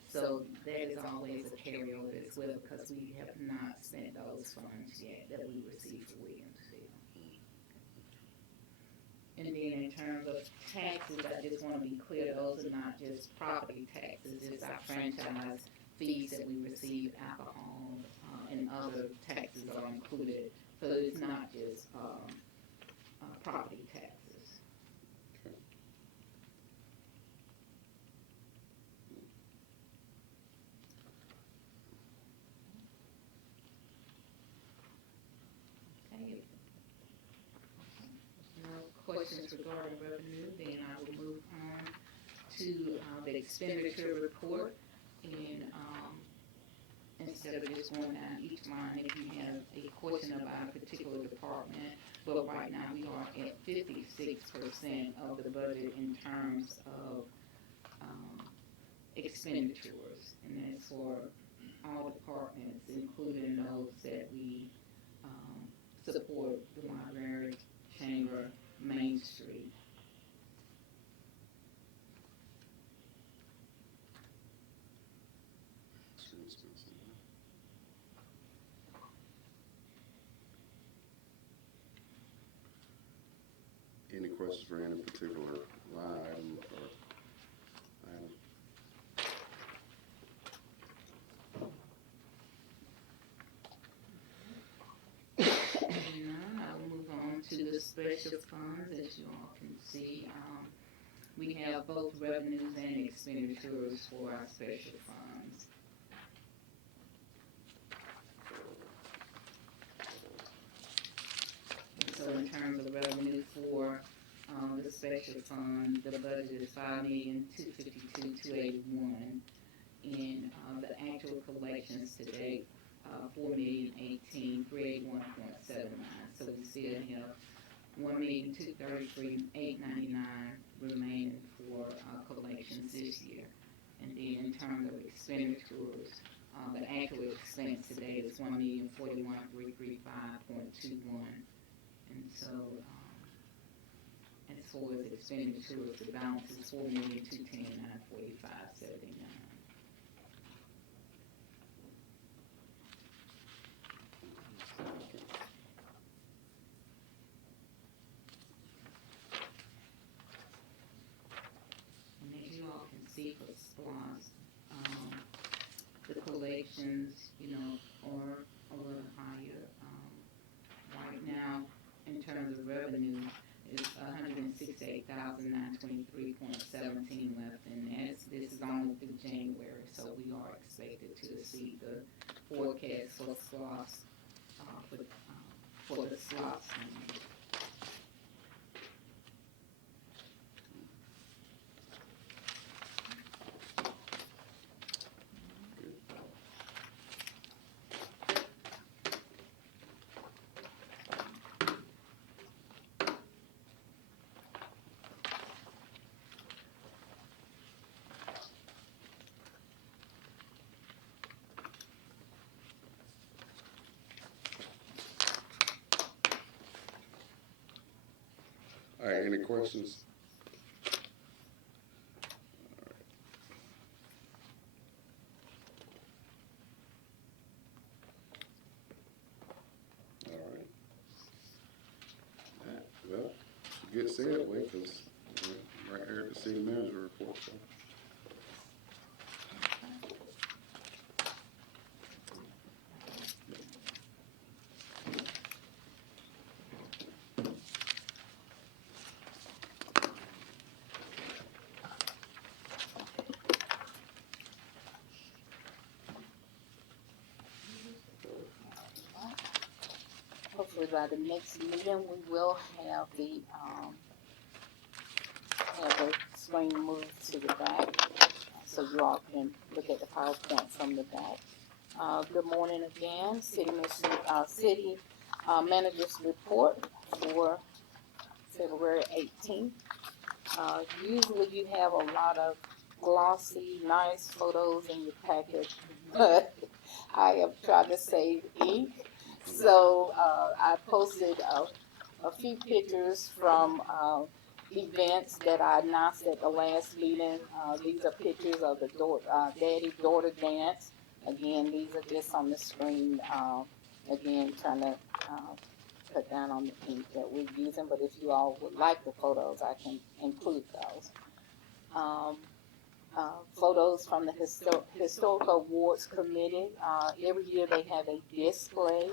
So that is always a carryover as well, because we have not spent those funds yet that we received for Williams Field. And then in terms of taxes, I just want to be clear, those are not just property taxes, it's our franchise fees that we receive, alcohol, and other taxes are included. So it's not just property taxes. questions regarding revenue, then I will move on to the expenditure report. And instead of just going down each line, if you have a question about a particular department, but right now we are at 56% of the budget in terms of expenditures, and that's for all departments, including those that we support: the library, chamber, Main Street. Any questions for any particular line item or item? None. I will move on to the special funds. As you all can see, we have both revenues and expenditures for our special funds. So in terms of revenue for the special fund, the budget is $5,252,281, and the actual collections to date, $4,018,381.79. So we still have $1,233,899 remaining for collections this year. And then in terms of expenditures, the actual expense to date is $1,041,335.21. And so, as far as expenditures, the balance is $4,210,945.79. And as you all can see for SPLOS, the collections, are a little higher. Right now, in terms of revenue, is $168,923.17 left, and this is only through January, so we are expected to exceed the forecast for SLOS for the SLOS. All right, any questions? All right. Well, good segue, because right here at the city manager report. So. Hopefully by the next meeting, we will have the screen moved to the back, so you all can look at the PowerPoint from the back. Good morning again, city manager's report for February 18th. Usually you have a lot of glossy, nice photos in your package, but I have tried to save ink. So I posted a few pictures from events that I announced at the last meeting. These are pictures of the daddy-daughter dance. Again, these are just on the screen. Again, trying to cut down on the ink that we're using. But if you all would like the photos, I can include those. Photos from the Historical Awards Committee. Every year they have a display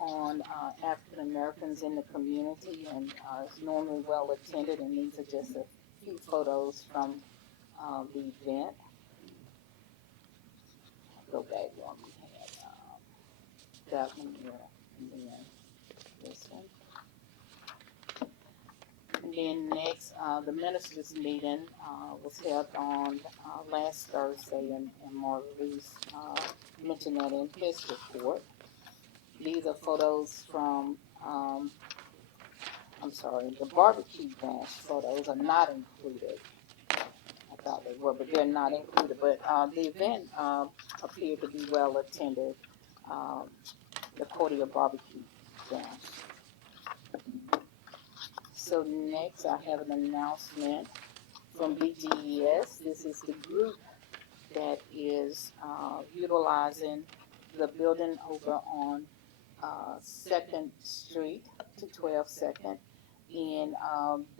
on African Americans in the community, and it's normally well attended, and these are just a few photos from the event. Go back one, we had that one here, and then this one. And then next, the ministers' meeting, was held on, last Thursday, and Maurice, mentioned that in his report. These are photos from, I'm sorry, the barbecue bash photos are not included. I thought they were, but they're not included, but, the event, appeared to be well attended, the Cordele barbecue bash. So next, I have an announcement from BGES. This is the group that is utilizing the building over on 2nd Street to 12 Second, and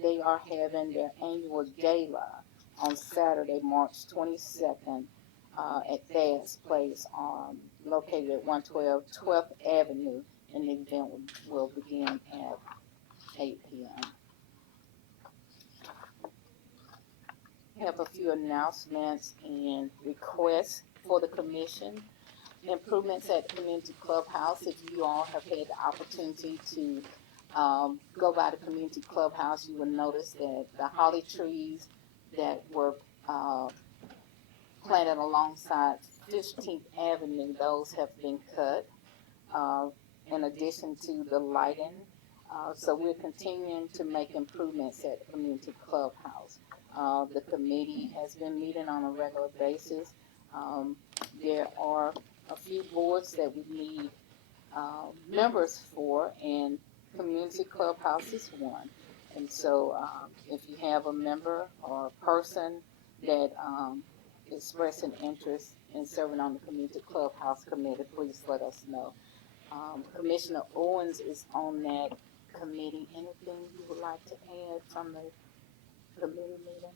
they are having their annual gala on Saturday, March 22nd, at Thad's Place, located at 112 12th Avenue, and the event will begin at 8 p.m. Have a few announcements and requests for the commission. Improvements at the community clubhouse. If you all have had the opportunity to go by the community clubhouse, you will notice that the holly trees that were planted alongside 15th Avenue, those have been cut, in addition to the lighting. So we're continuing to make improvements at the community clubhouse. The committee has been meeting on a regular basis. There are a few boards that we need members for, and community clubhouse is one. And so if you have a member or a person that express an interest in serving on the community clubhouse committee, please let us know. Commissioner Owens is on that committee. Anything you would like to add from the committee meeting?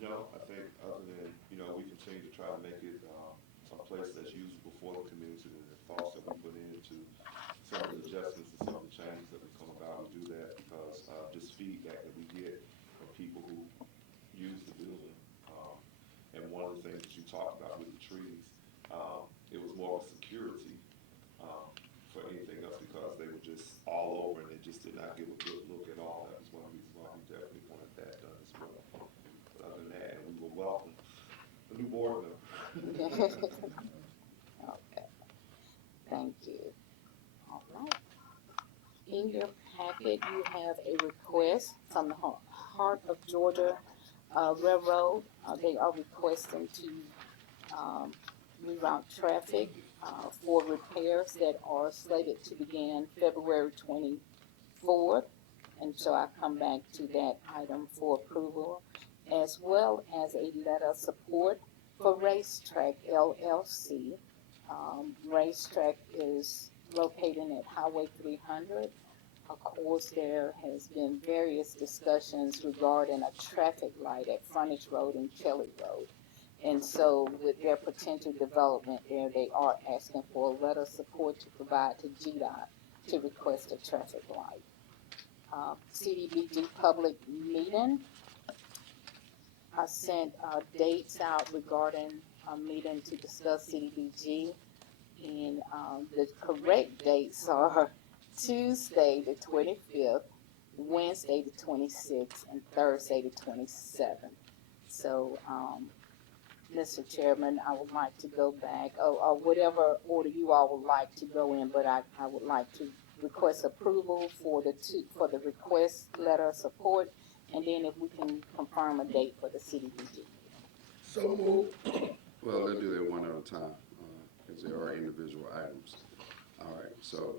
No, I think other than, we continue to try to make it a place that's usable for the community, and the thoughts that we put into some of the adjustments and some of the changes that have come about. We do that because of just feedback that we get from people who use the building. And one of the things that you talked about with the trees, it was more of a security for anything else, because they were just all over and they just did not give a good look at all. That was one of the reasons why we definitely wanted that done as well. But other than that, we will welcome the new board member. Okay, thank you. All right. In your packet, you have a request from the Heart of Georgia Railroad. They are requesting to reroute traffic for repairs that are slated to begin February 24th. And so I come back to that item for approval, as well as a letter of support for Racetrack LLC. Racetrack is located at Highway 300. Of course, there has been various discussions regarding a traffic light at Frontage Road and Kelly Road. And so with their potential development there, they are asking for a letter of support to provide to GDOT to request a traffic light. CDBG public meeting. I sent dates out regarding a meeting to discuss CDBG, and the correct dates are Tuesday the 25th, Wednesday the 26th, and Thursday the 27th. So, Mr. Chairman, I would like to go back, or whatever order you all would like to go in, but I would like to request approval for the request letter of support, and then if we can confirm a date for the CDBG. So moved. Well, let's do that one at a time, because there are individual items. All right, so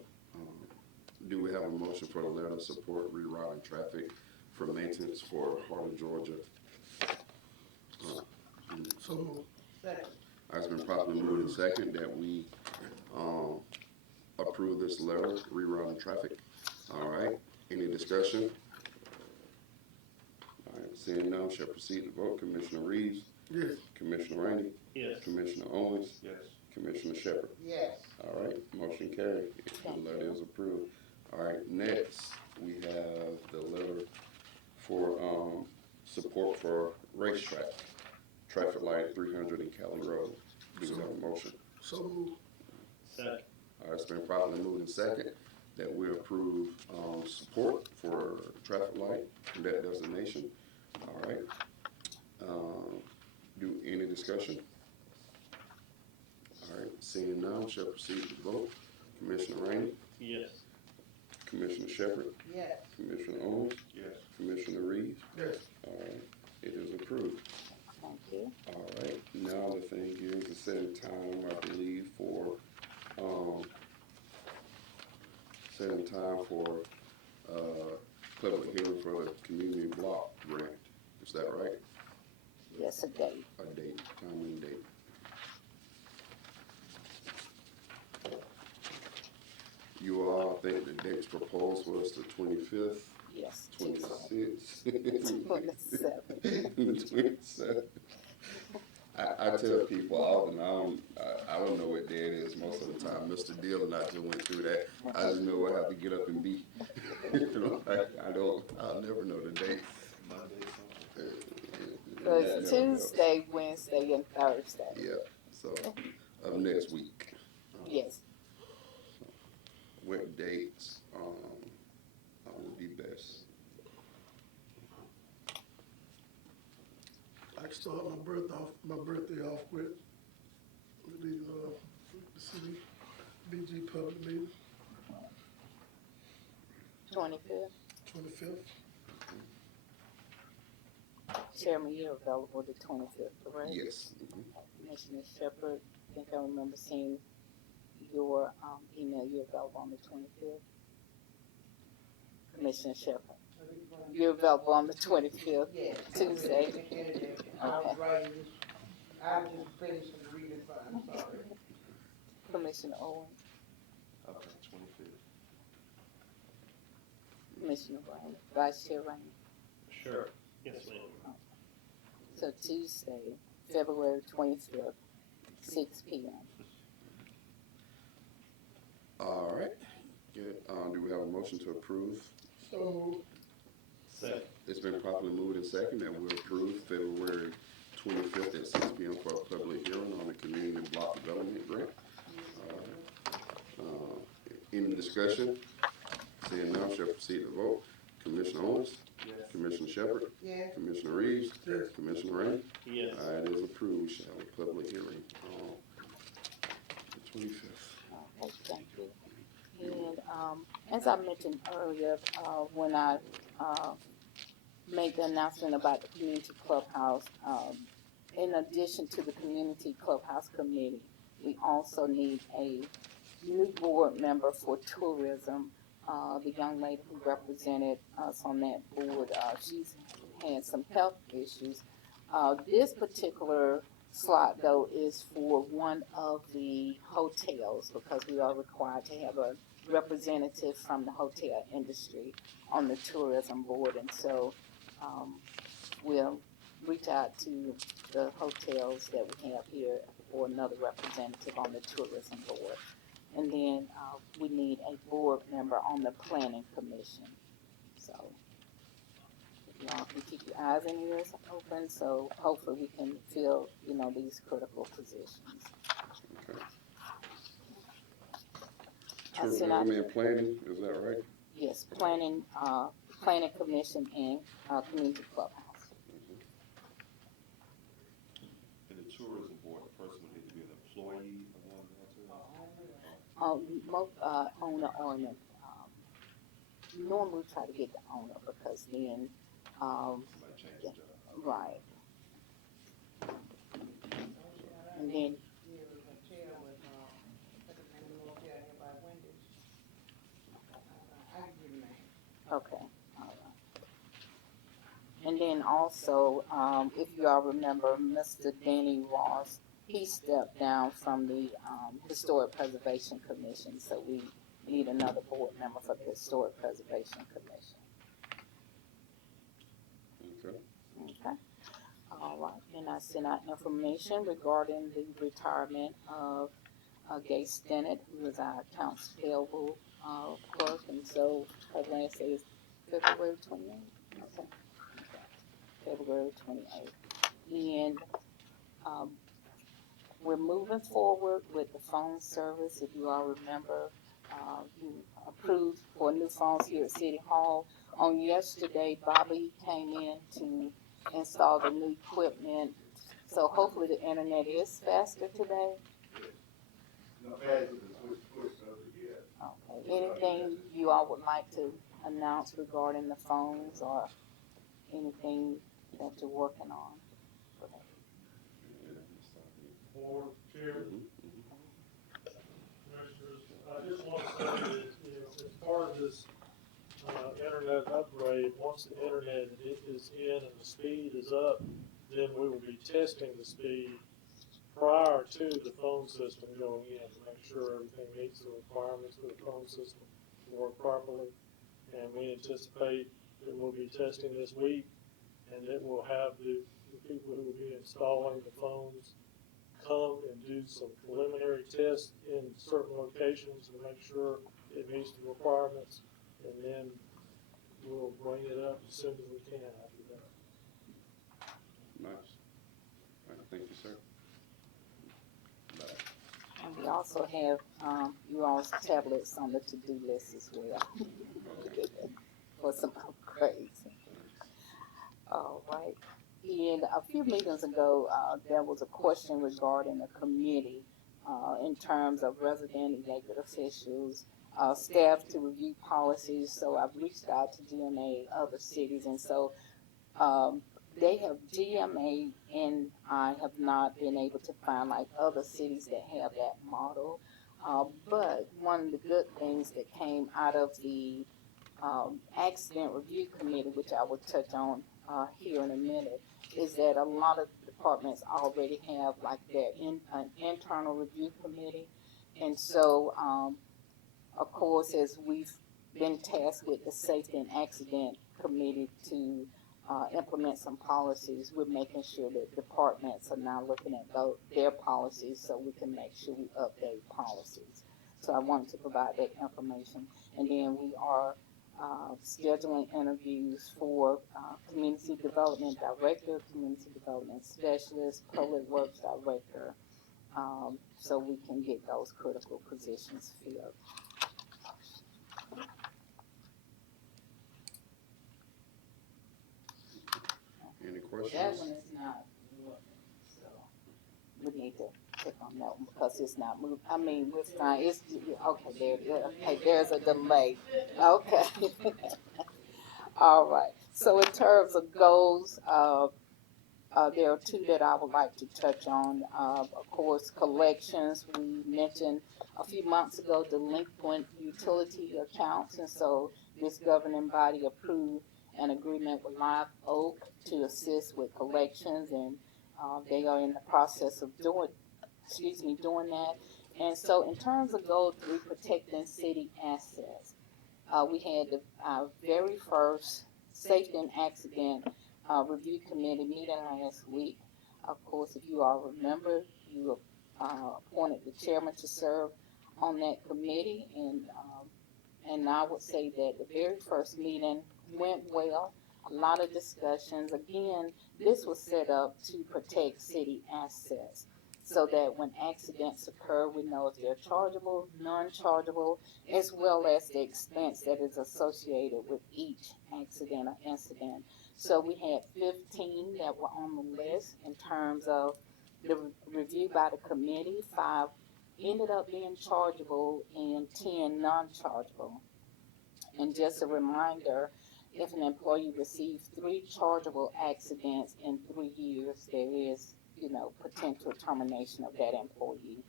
do we have a motion for the letter of support rerouting traffic for maintenance for Heart of Georgia? So moved. Second. It's been properly moved and second that we approve this letter rerouting traffic. All right, any discussion? All right, seeing none, shall proceed to vote. Commissioner Reeves? Yes. Commissioner Rainey? Yes. Commissioner Owens? Yes. Commissioner Shepherd? Yes. All right, motion carried. The letter is approved. All right, next we have the letter for support for Racetrack, traffic light 300 in Cali Road. Do we have a motion? So moved. Second. All right, it's been properly moved and second that we approve, support for traffic light and that designation. All right. Do any discussion? All right, seeing none, shall proceed to vote. Commissioner Rainey? Yes. Commissioner Shepherd? Yes. Commissioner Owens? Yes. Commissioner Reeves? Yes. All right, it is approved. Thank you. All right, now the thing is to set a time, I believe, for, setting time for, public hearing for the community block grant. Is that right? Yes, a date. A date, time and date. You all think the dates proposed was the 25th, Yes. 26th? 27. The 27th. I tell people often, I don't know what day it is most of the time. Mr. Deal and I just went through that. I just know I have to get up and be. I'll never know the date. So it's Tuesday, Wednesday, and Thursday. Yeah, so, of next week. Yes. What dates, would be best? I start my birthday off with the city BG public meeting, 25th. 25th. Chairman, you're available the 25th, correct? Yes. Commissioner Shepherd, I think I remember seeing your email. You're available on the 25th. Commissioner Shepherd, you're available on the 25th, Yes. Tuesday. I was Okay. writing, I was just finishing reading, so I'm sorry. Commissioner Owens, Okay, 25th. Commissioner Rainey, Vice Chair Rainey. Sure. Yes, ma'am. So Tuesday, February 25th, 6 p.m. All right, good. Do we have a motion to approve? So, Second. It's been properly moved and second that we approve February 25th at 6 p.m. for a public hearing on the community block development grant. Any discussion? Seeing none, shall proceed to vote. Commissioner Owens? Yes. Commissioner Shepherd? Yes. Commissioner Reeves? yes. Commissioner Rainey? Yes. All right, it is approved. We shall have a public hearing on the 25th. Okay, thank you. And as I mentioned earlier, when I made the announcement about the community clubhouse, in addition to the community clubhouse committee, we also need a new board member for tourism. The young lady who represented us on that board, she's had some health issues. This particular slot though is for one of the hotels because we are required to have a representative from the hotel industry on the tourism board, and so we'll reach out to the hotels that we have here for another representative on the tourism board. And then we need a board member on the planning commission. So y'all can keep your eyes and ears open, so hopefully we can fill, these critical positions. Okay. I sent out- Tourism and planning, is that right? Yes, planning commission and community clubhouse. In the tourism board, the person would need to be an employee of one of the Owner or normally we try to get the owner because then, somebody change the job. right. And then, okay, all right. And then also, if you all remember, Mr. Danny Ross, he stepped down from the Historic Preservation Commission, so we need another board member for the Historic Preservation Commission. Okay. Okay. All right, and I sent out information regarding the retirement of Gay Stennett, who is our accounts payable clerk, and so her last day is February 28th. Okay. February 28th. And we're moving forward with the phone service. If you all remember, you approved for new phones here at City Hall. On yesterday, Bobby came in to install the new equipment, so hopefully the internet is faster today. Okay, anything you all would like to announce regarding the phones or anything that you're working on? Board Chairman, Commissioners, I just want to say that, as part of this, internet upgrade, once the internet is in and the speed is up, then we will be testing the speed prior to the phone system going in to make sure everything meets the requirements for the phone system to work properly. And we anticipate that we'll be testing this week, and that we'll have the people who will be installing the phones come and do some preliminary tests in certain locations to make sure it meets the requirements, and then we'll bring it up as soon as we can after that. Nice. All right, thank you, sir. And we also have, you all's tablets on the to-do list as well for some upgrades. All right. And a few meetings ago, there was a question regarding a committee in terms of resident elected officials, staff to review policies. So I've reached out to GMA, other cities, and so they have GMA, and I have not been able to find like other cities that have that model. But one of the good things that came out of the accident review committee, which I will touch on here in a minute, is that a lot of departments already have like their an internal review committee. And so, of course, as we've been tasked with the safety and accident committee to implement some policies, we're making sure that departments are now looking at their policies so we can make sure we update policies. So I wanted to provide that information. And then we are scheduling interviews for community development director, community development specialist, public works director, so we can get those critical positions filled. Any That questions? one is not working, so we need to click on that one because it's not moving. I mean, we're fine. It's okay. Okay, there's a delay. Okay. All right. So in terms of goals, there are two that I would like to touch on. Of course, collections. We mentioned a few months ago delinquent utility accounts, and so this governing body approved an agreement with Live Oak to assist with collections, and they are in the process of doing that. And so in terms of goal 3, protecting city assets, we had our very first safety and accident review committee meeting last week. Of course, if you all remember, you appointed the chairman to serve on that committee, and I would say that the very first meeting went well. A lot of discussions. Again, this was set up to protect city assets so that when accidents occur, we know if they're chargeable, non-chargeable, as well as the expense that is associated with each accident or incident. So we had 15 that were on the list in terms of the review by the committee. 5 ended up being chargeable and 10 non-chargeable. And just a reminder, if an employee receives 3 chargeable accidents in 3 years, there is, potential termination of that employee.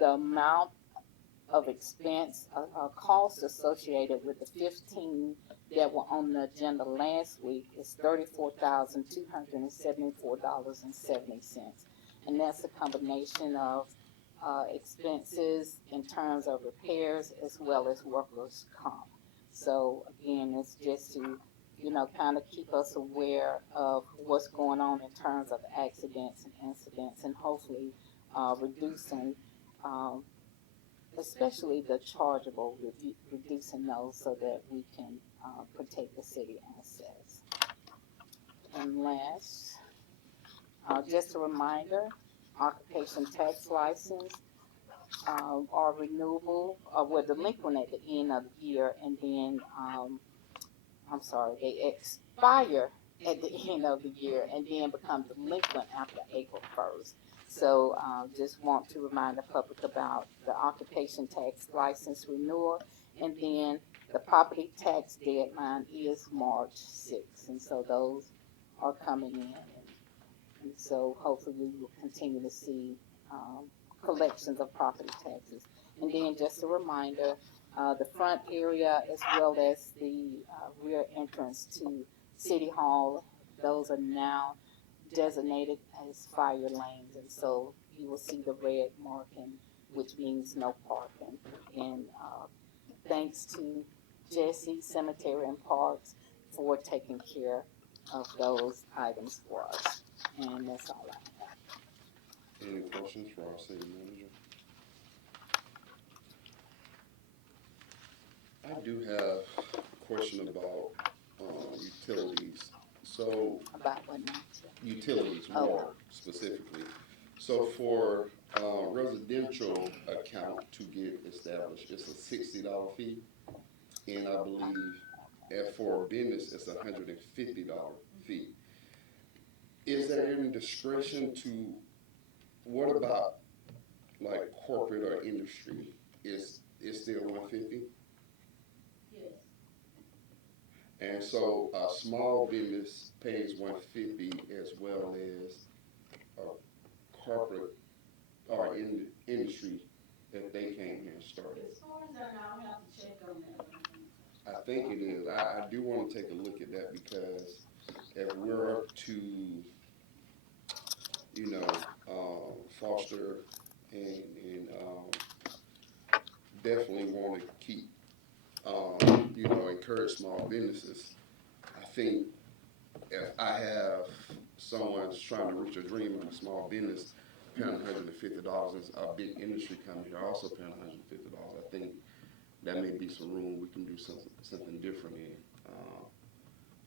The amount of expense, costs associated with the 15 that were on the agenda last week is $34,274.70. And that's a combination of expenses in terms of repairs as well as workers' comp. So again, it's just to, kind of keep us aware of what's going on in terms of accidents and incidents, and hopefully reducing, especially the chargeable, reducing those so that we can protect the city assets. And last, just a reminder, occupation tax license. are renewable, were delinquent at the end of the year, and then, they expire at the end of the year and then become delinquent after April 1st. So, just want to remind the public about the occupation tax license renewal, and then the property tax deadline is March 6th, and so those are coming in, and so hopefully we will continue to see collections of property taxes. And then just a reminder, the front area as well as the rear entrance to City Hall, those are now designated as fire lanes, and so you will see the red marking, which means no parking. And thanks to Jesse Cemetery and Parks for taking care of those items for us. And that's all I have. Any questions for our city manager? I do have a question about utilities. So About what now? utilities, more specifically. So for residential account to get established, it's a $60 fee, and I believe for business it's $150 fee. Is there any discretion to, what about like corporate or industry? Is still 150? Yes. And so a small business pays 150 as well as a corporate or industry if they came here and started. As far as I know, I'll have to check on that. I think it is. I do want to take a look at that because if we're to, you know, foster and definitely want to keep, you know, encourage small businesses, I think if I have someone's trying to reach a dream in a small business, paying $150, and a big industry coming here also paying $150, I think that may be some room we can do something different in.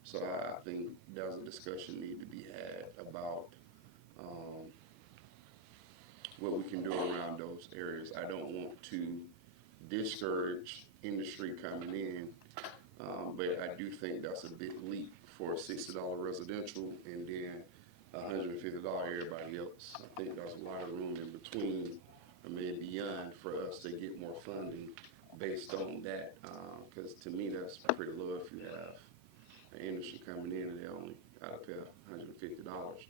So I think there's a discussion need to be had about what we can do around those areas. I don't want to discourage industry coming in, but I do think that's a big leap for a $60 residential and then $150 everybody else. I think there's a lot of room in between, or maybe beyond, for us to get more funding based on that. Because to me, that's pretty low if you have an industry coming in and they only got to pay $150.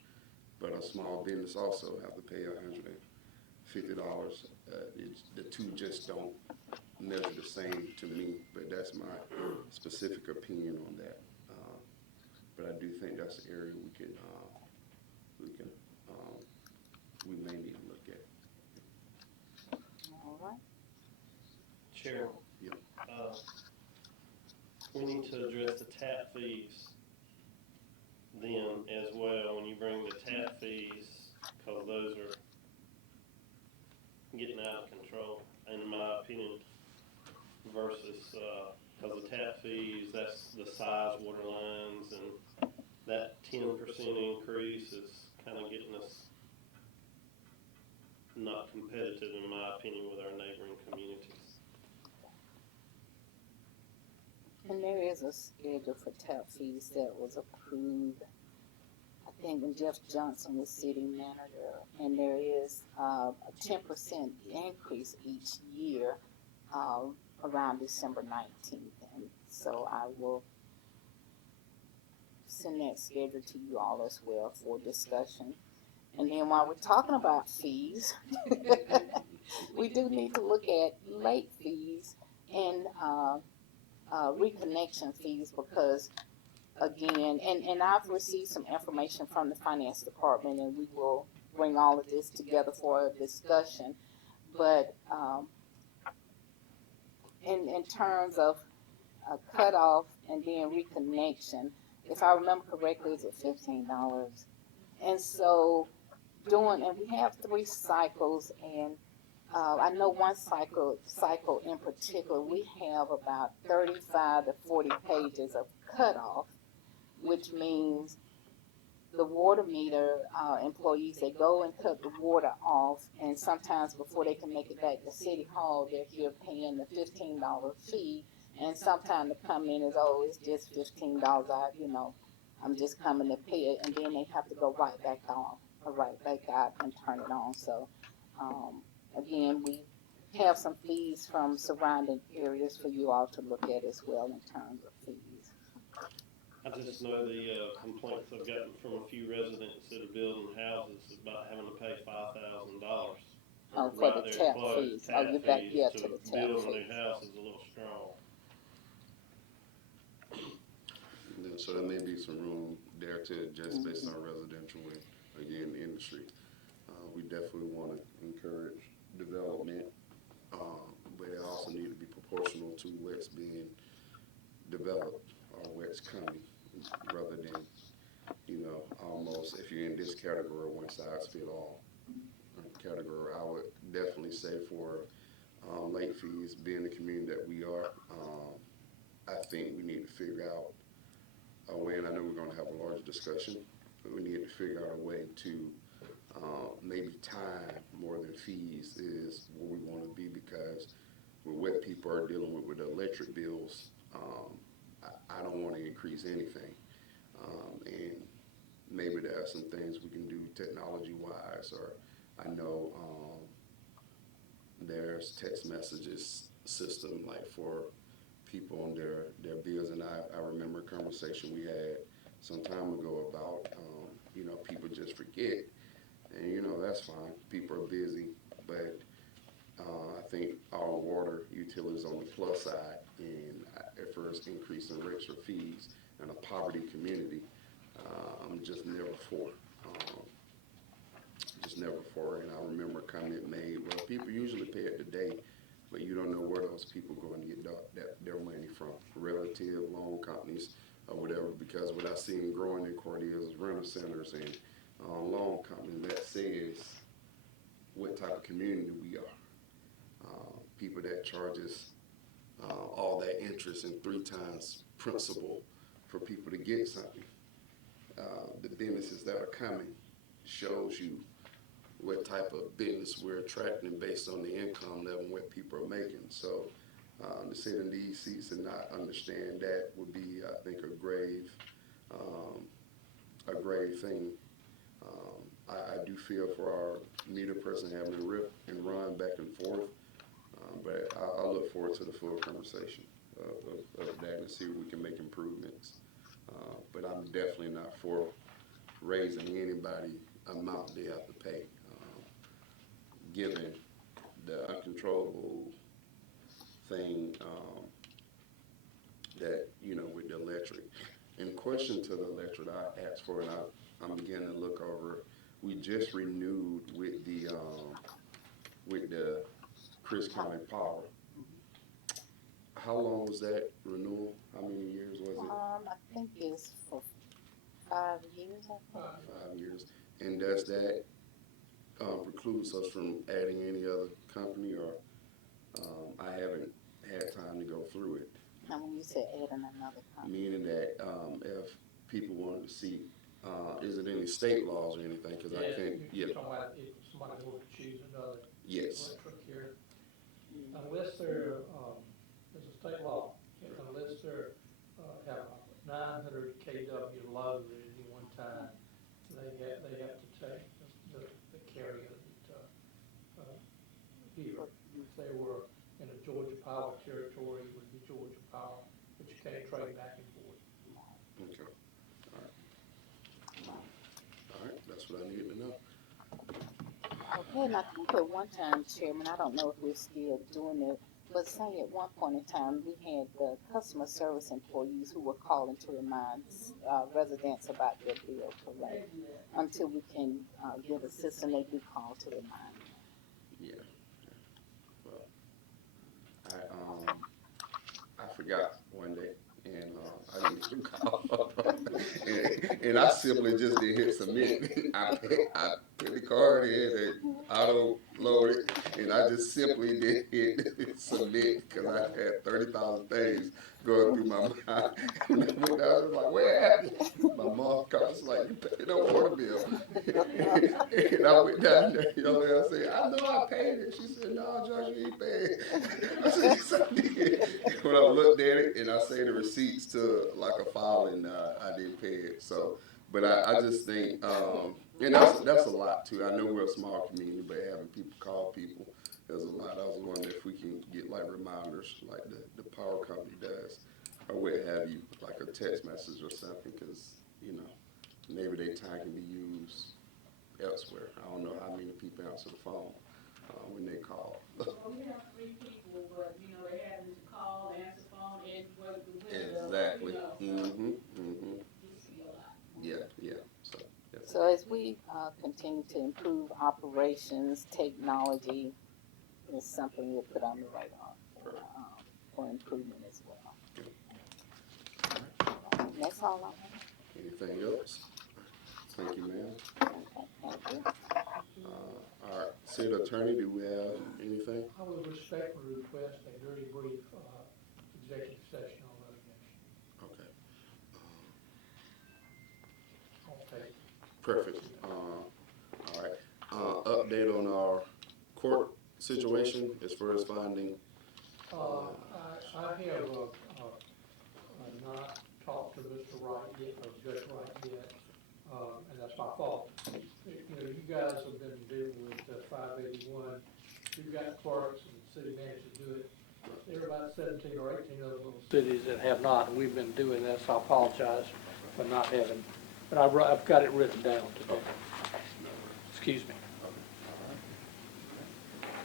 But a small business also have to pay $150. The two just don't measure the same to me, but that's my specific opinion on that. But I do think that's an area we may need to look at. All right. Chair, Yep. we need to address the tap fees then as well, when you bring the tap fees, because those are getting out of control, in my opinion, versus, because the tap fees, that's the size water lines, and that 10% increase is kind of getting us not competitive, in my opinion, with our neighboring communities. And there is a schedule for tap fees that was approved, I think, when Jeff Johnson was city manager, and there is a 10% increase each year around December 19th, and so I will send that schedule to you all as well for discussion. And then while we're talking about fees, we do need to look at late fees and reconnection fees, because again, and I've received some information from the finance department, and we will bring all of this together for a discussion. But in terms of a cutoff and then reconnection, if I remember correctly, is it $15? And so and we have 3 cycles, and I know one cycle in particular, we have about 35 to 40 pages of cutoff, which means the water meter, employees, they go and cut the water off, and sometimes before they can make it back to City Hall, they're here paying the $15 fee, and sometimes the comment is, oh, it's just $15, I'm just coming to pay it, and then they have to go right back on, or right back out and turn it on, so, again, we have some fees from surrounding areas for you all to look at as well in terms of fees. I just know the complaints I've gotten from a few residents that are building houses about having to pay $5,000. Oh, for Right the there, tap close fees. tap Oh, you're back, fees yeah, to to the tap build a new fees. house is a little strong. Yeah, so there may be some room there to adjust based on residential and, again, industry. We definitely want to encourage development, but it also need to be proportional to what's being developed or what's coming, rather than, almost if you're in this category, one size fit all category. I would definitely say for late fees, being the community that we are, I think we need to figure out a way, and I know we're going to have a large discussion, but we need to figure out a way to maybe time more than fees is where we want to be, because with what people are dealing with the electric bills, I don't want to increase anything. And maybe there are some things we can do technology-wise, or I know there's text messages system like for people on their bills, and I remember a conversation we had some time ago about people just forget, and that's fine. People are busy, but I think our water utilities on the plus side, and at first increasing rates or fees in a poverty community, I'm just never for. Just never for. And I remember a comment made, well, people usually pay it today, but you don't know where those people go and get their money from, relative loan companies or whatever, because what I've seen growing in Cordele is rental centers and loan companies. That says what type of community we are. People that charges all that interest and 3 times principal for people to get something. The businesses that are coming shows you what type of business we're attracting based on the income level and what people are making. So to sit in these seats and not understand that would be, I think, a grave thing. I do feel for our meter person having to rip and run back and forth, but I look forward to the full conversation of that and see if we can make improvements. But I'm definitely not for raising anybody amount they have to pay, given the uncontrollable thing that, with the electric. In question to the electric, I asked for, and I'm beginning to look over. We just renewed with the Chris County Power. How long was that renewal? How many years was it? I think it's for 5 years. 5 years. And does that precludes us from adding any other company, or I haven't had time to go through it. Now, when you said adding another company, Meaning that if people wanted to see, is it any state laws or anything? Because I can't. You're talking about if somebody were to choose another Yes. electric carrier, unless there's a state law, unless they're have a 900 kW load at any one time, they have to take the carrier that here. If they were in a Georgia Power territory, it would be Georgia Power, but you can't trade back and forth. Okay. All right. All right. That's what I needed to know. okay, and I think at one time, Chairman, I don't know if we're still doing it, but say at one point in time, we had the customer service employees who were calling to remind residents about their bill collect. Until we can get a system, they do call to remind them. Yeah. Well, I forgot one day, and I need to call. And I simply just did hit submit. I put the card in and auto loaded, and I just simply did hit submit because I had 30,000 things going through my mind. When I went down, I was like, "Where at it?" My mom called. It's like, "You paid no water bill." And I went down there, I said, "I know I paid it." She said, "No, Josh, you ain't paid." I said, "Yes, I did." When I looked at it and I say the receipts to like a file, and I didn't pay it. So, but I just think, and that's a lot too. I know we're a small community, but having people call people is a lot. I was wondering if we can get like reminders, like the power company does, or what have you, like a text message or something, because maybe their time can be used elsewhere. I don't know how many people answer the phone when they call. Well, we have 3 people, but, they having to call, answer phone, and work the window. Exactly. So Used to be a lot. Yeah. So. Yeah. So as we continue to improve operations, technology is something we'll put on the radar for improvement as well. And that's all I have. Anything else? Thank you, ma'am. Thank you. All right, city attorney, do we have anything? I would respectfully request a very brief executive session on litigation. Okay. Okay. Perfect. All right. Update on our court situation as far as finding. I have not talked to Mr. Wright yet, or Judge Wright yet, and that's my fault. You guys have been dealing with 581. You've got clerks and city managers do it. There are about 17 or 18 other little cities that have not, and we've been doing this. I apologize for not having, but I've got it written down today. Excuse me.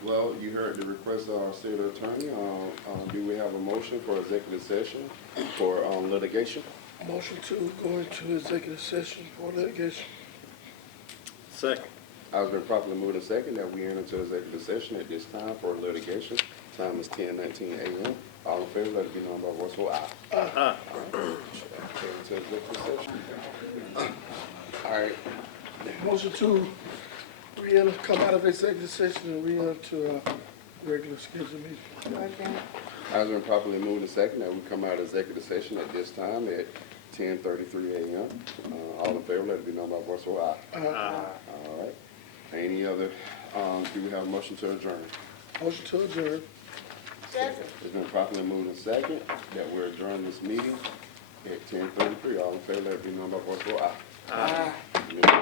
Well, you heard the request of our city attorney. Do we have a motion for executive session for litigation? Motion to go into executive session for litigation. Second. I've been properly moved and second that we enter into executive session at this time for litigation. Time is 10:19 a.m. All in favor, let it be known by voice vote aye. Aye. Into executive session. All right. Motion to come out of executive session and re-enter to regular scheduled meeting. I've been properly moved and second that we come out of executive session at this time at 10:33 a.m. All in favor, let it be known by voice vote aye. Aye. All right. Any other, do we have a motion to adjourn? Motion to adjourn. It's been properly moved and second that we're adjourning this meeting at 10:33. All in favor, let it be known by voice vote aye. Aye. Aye.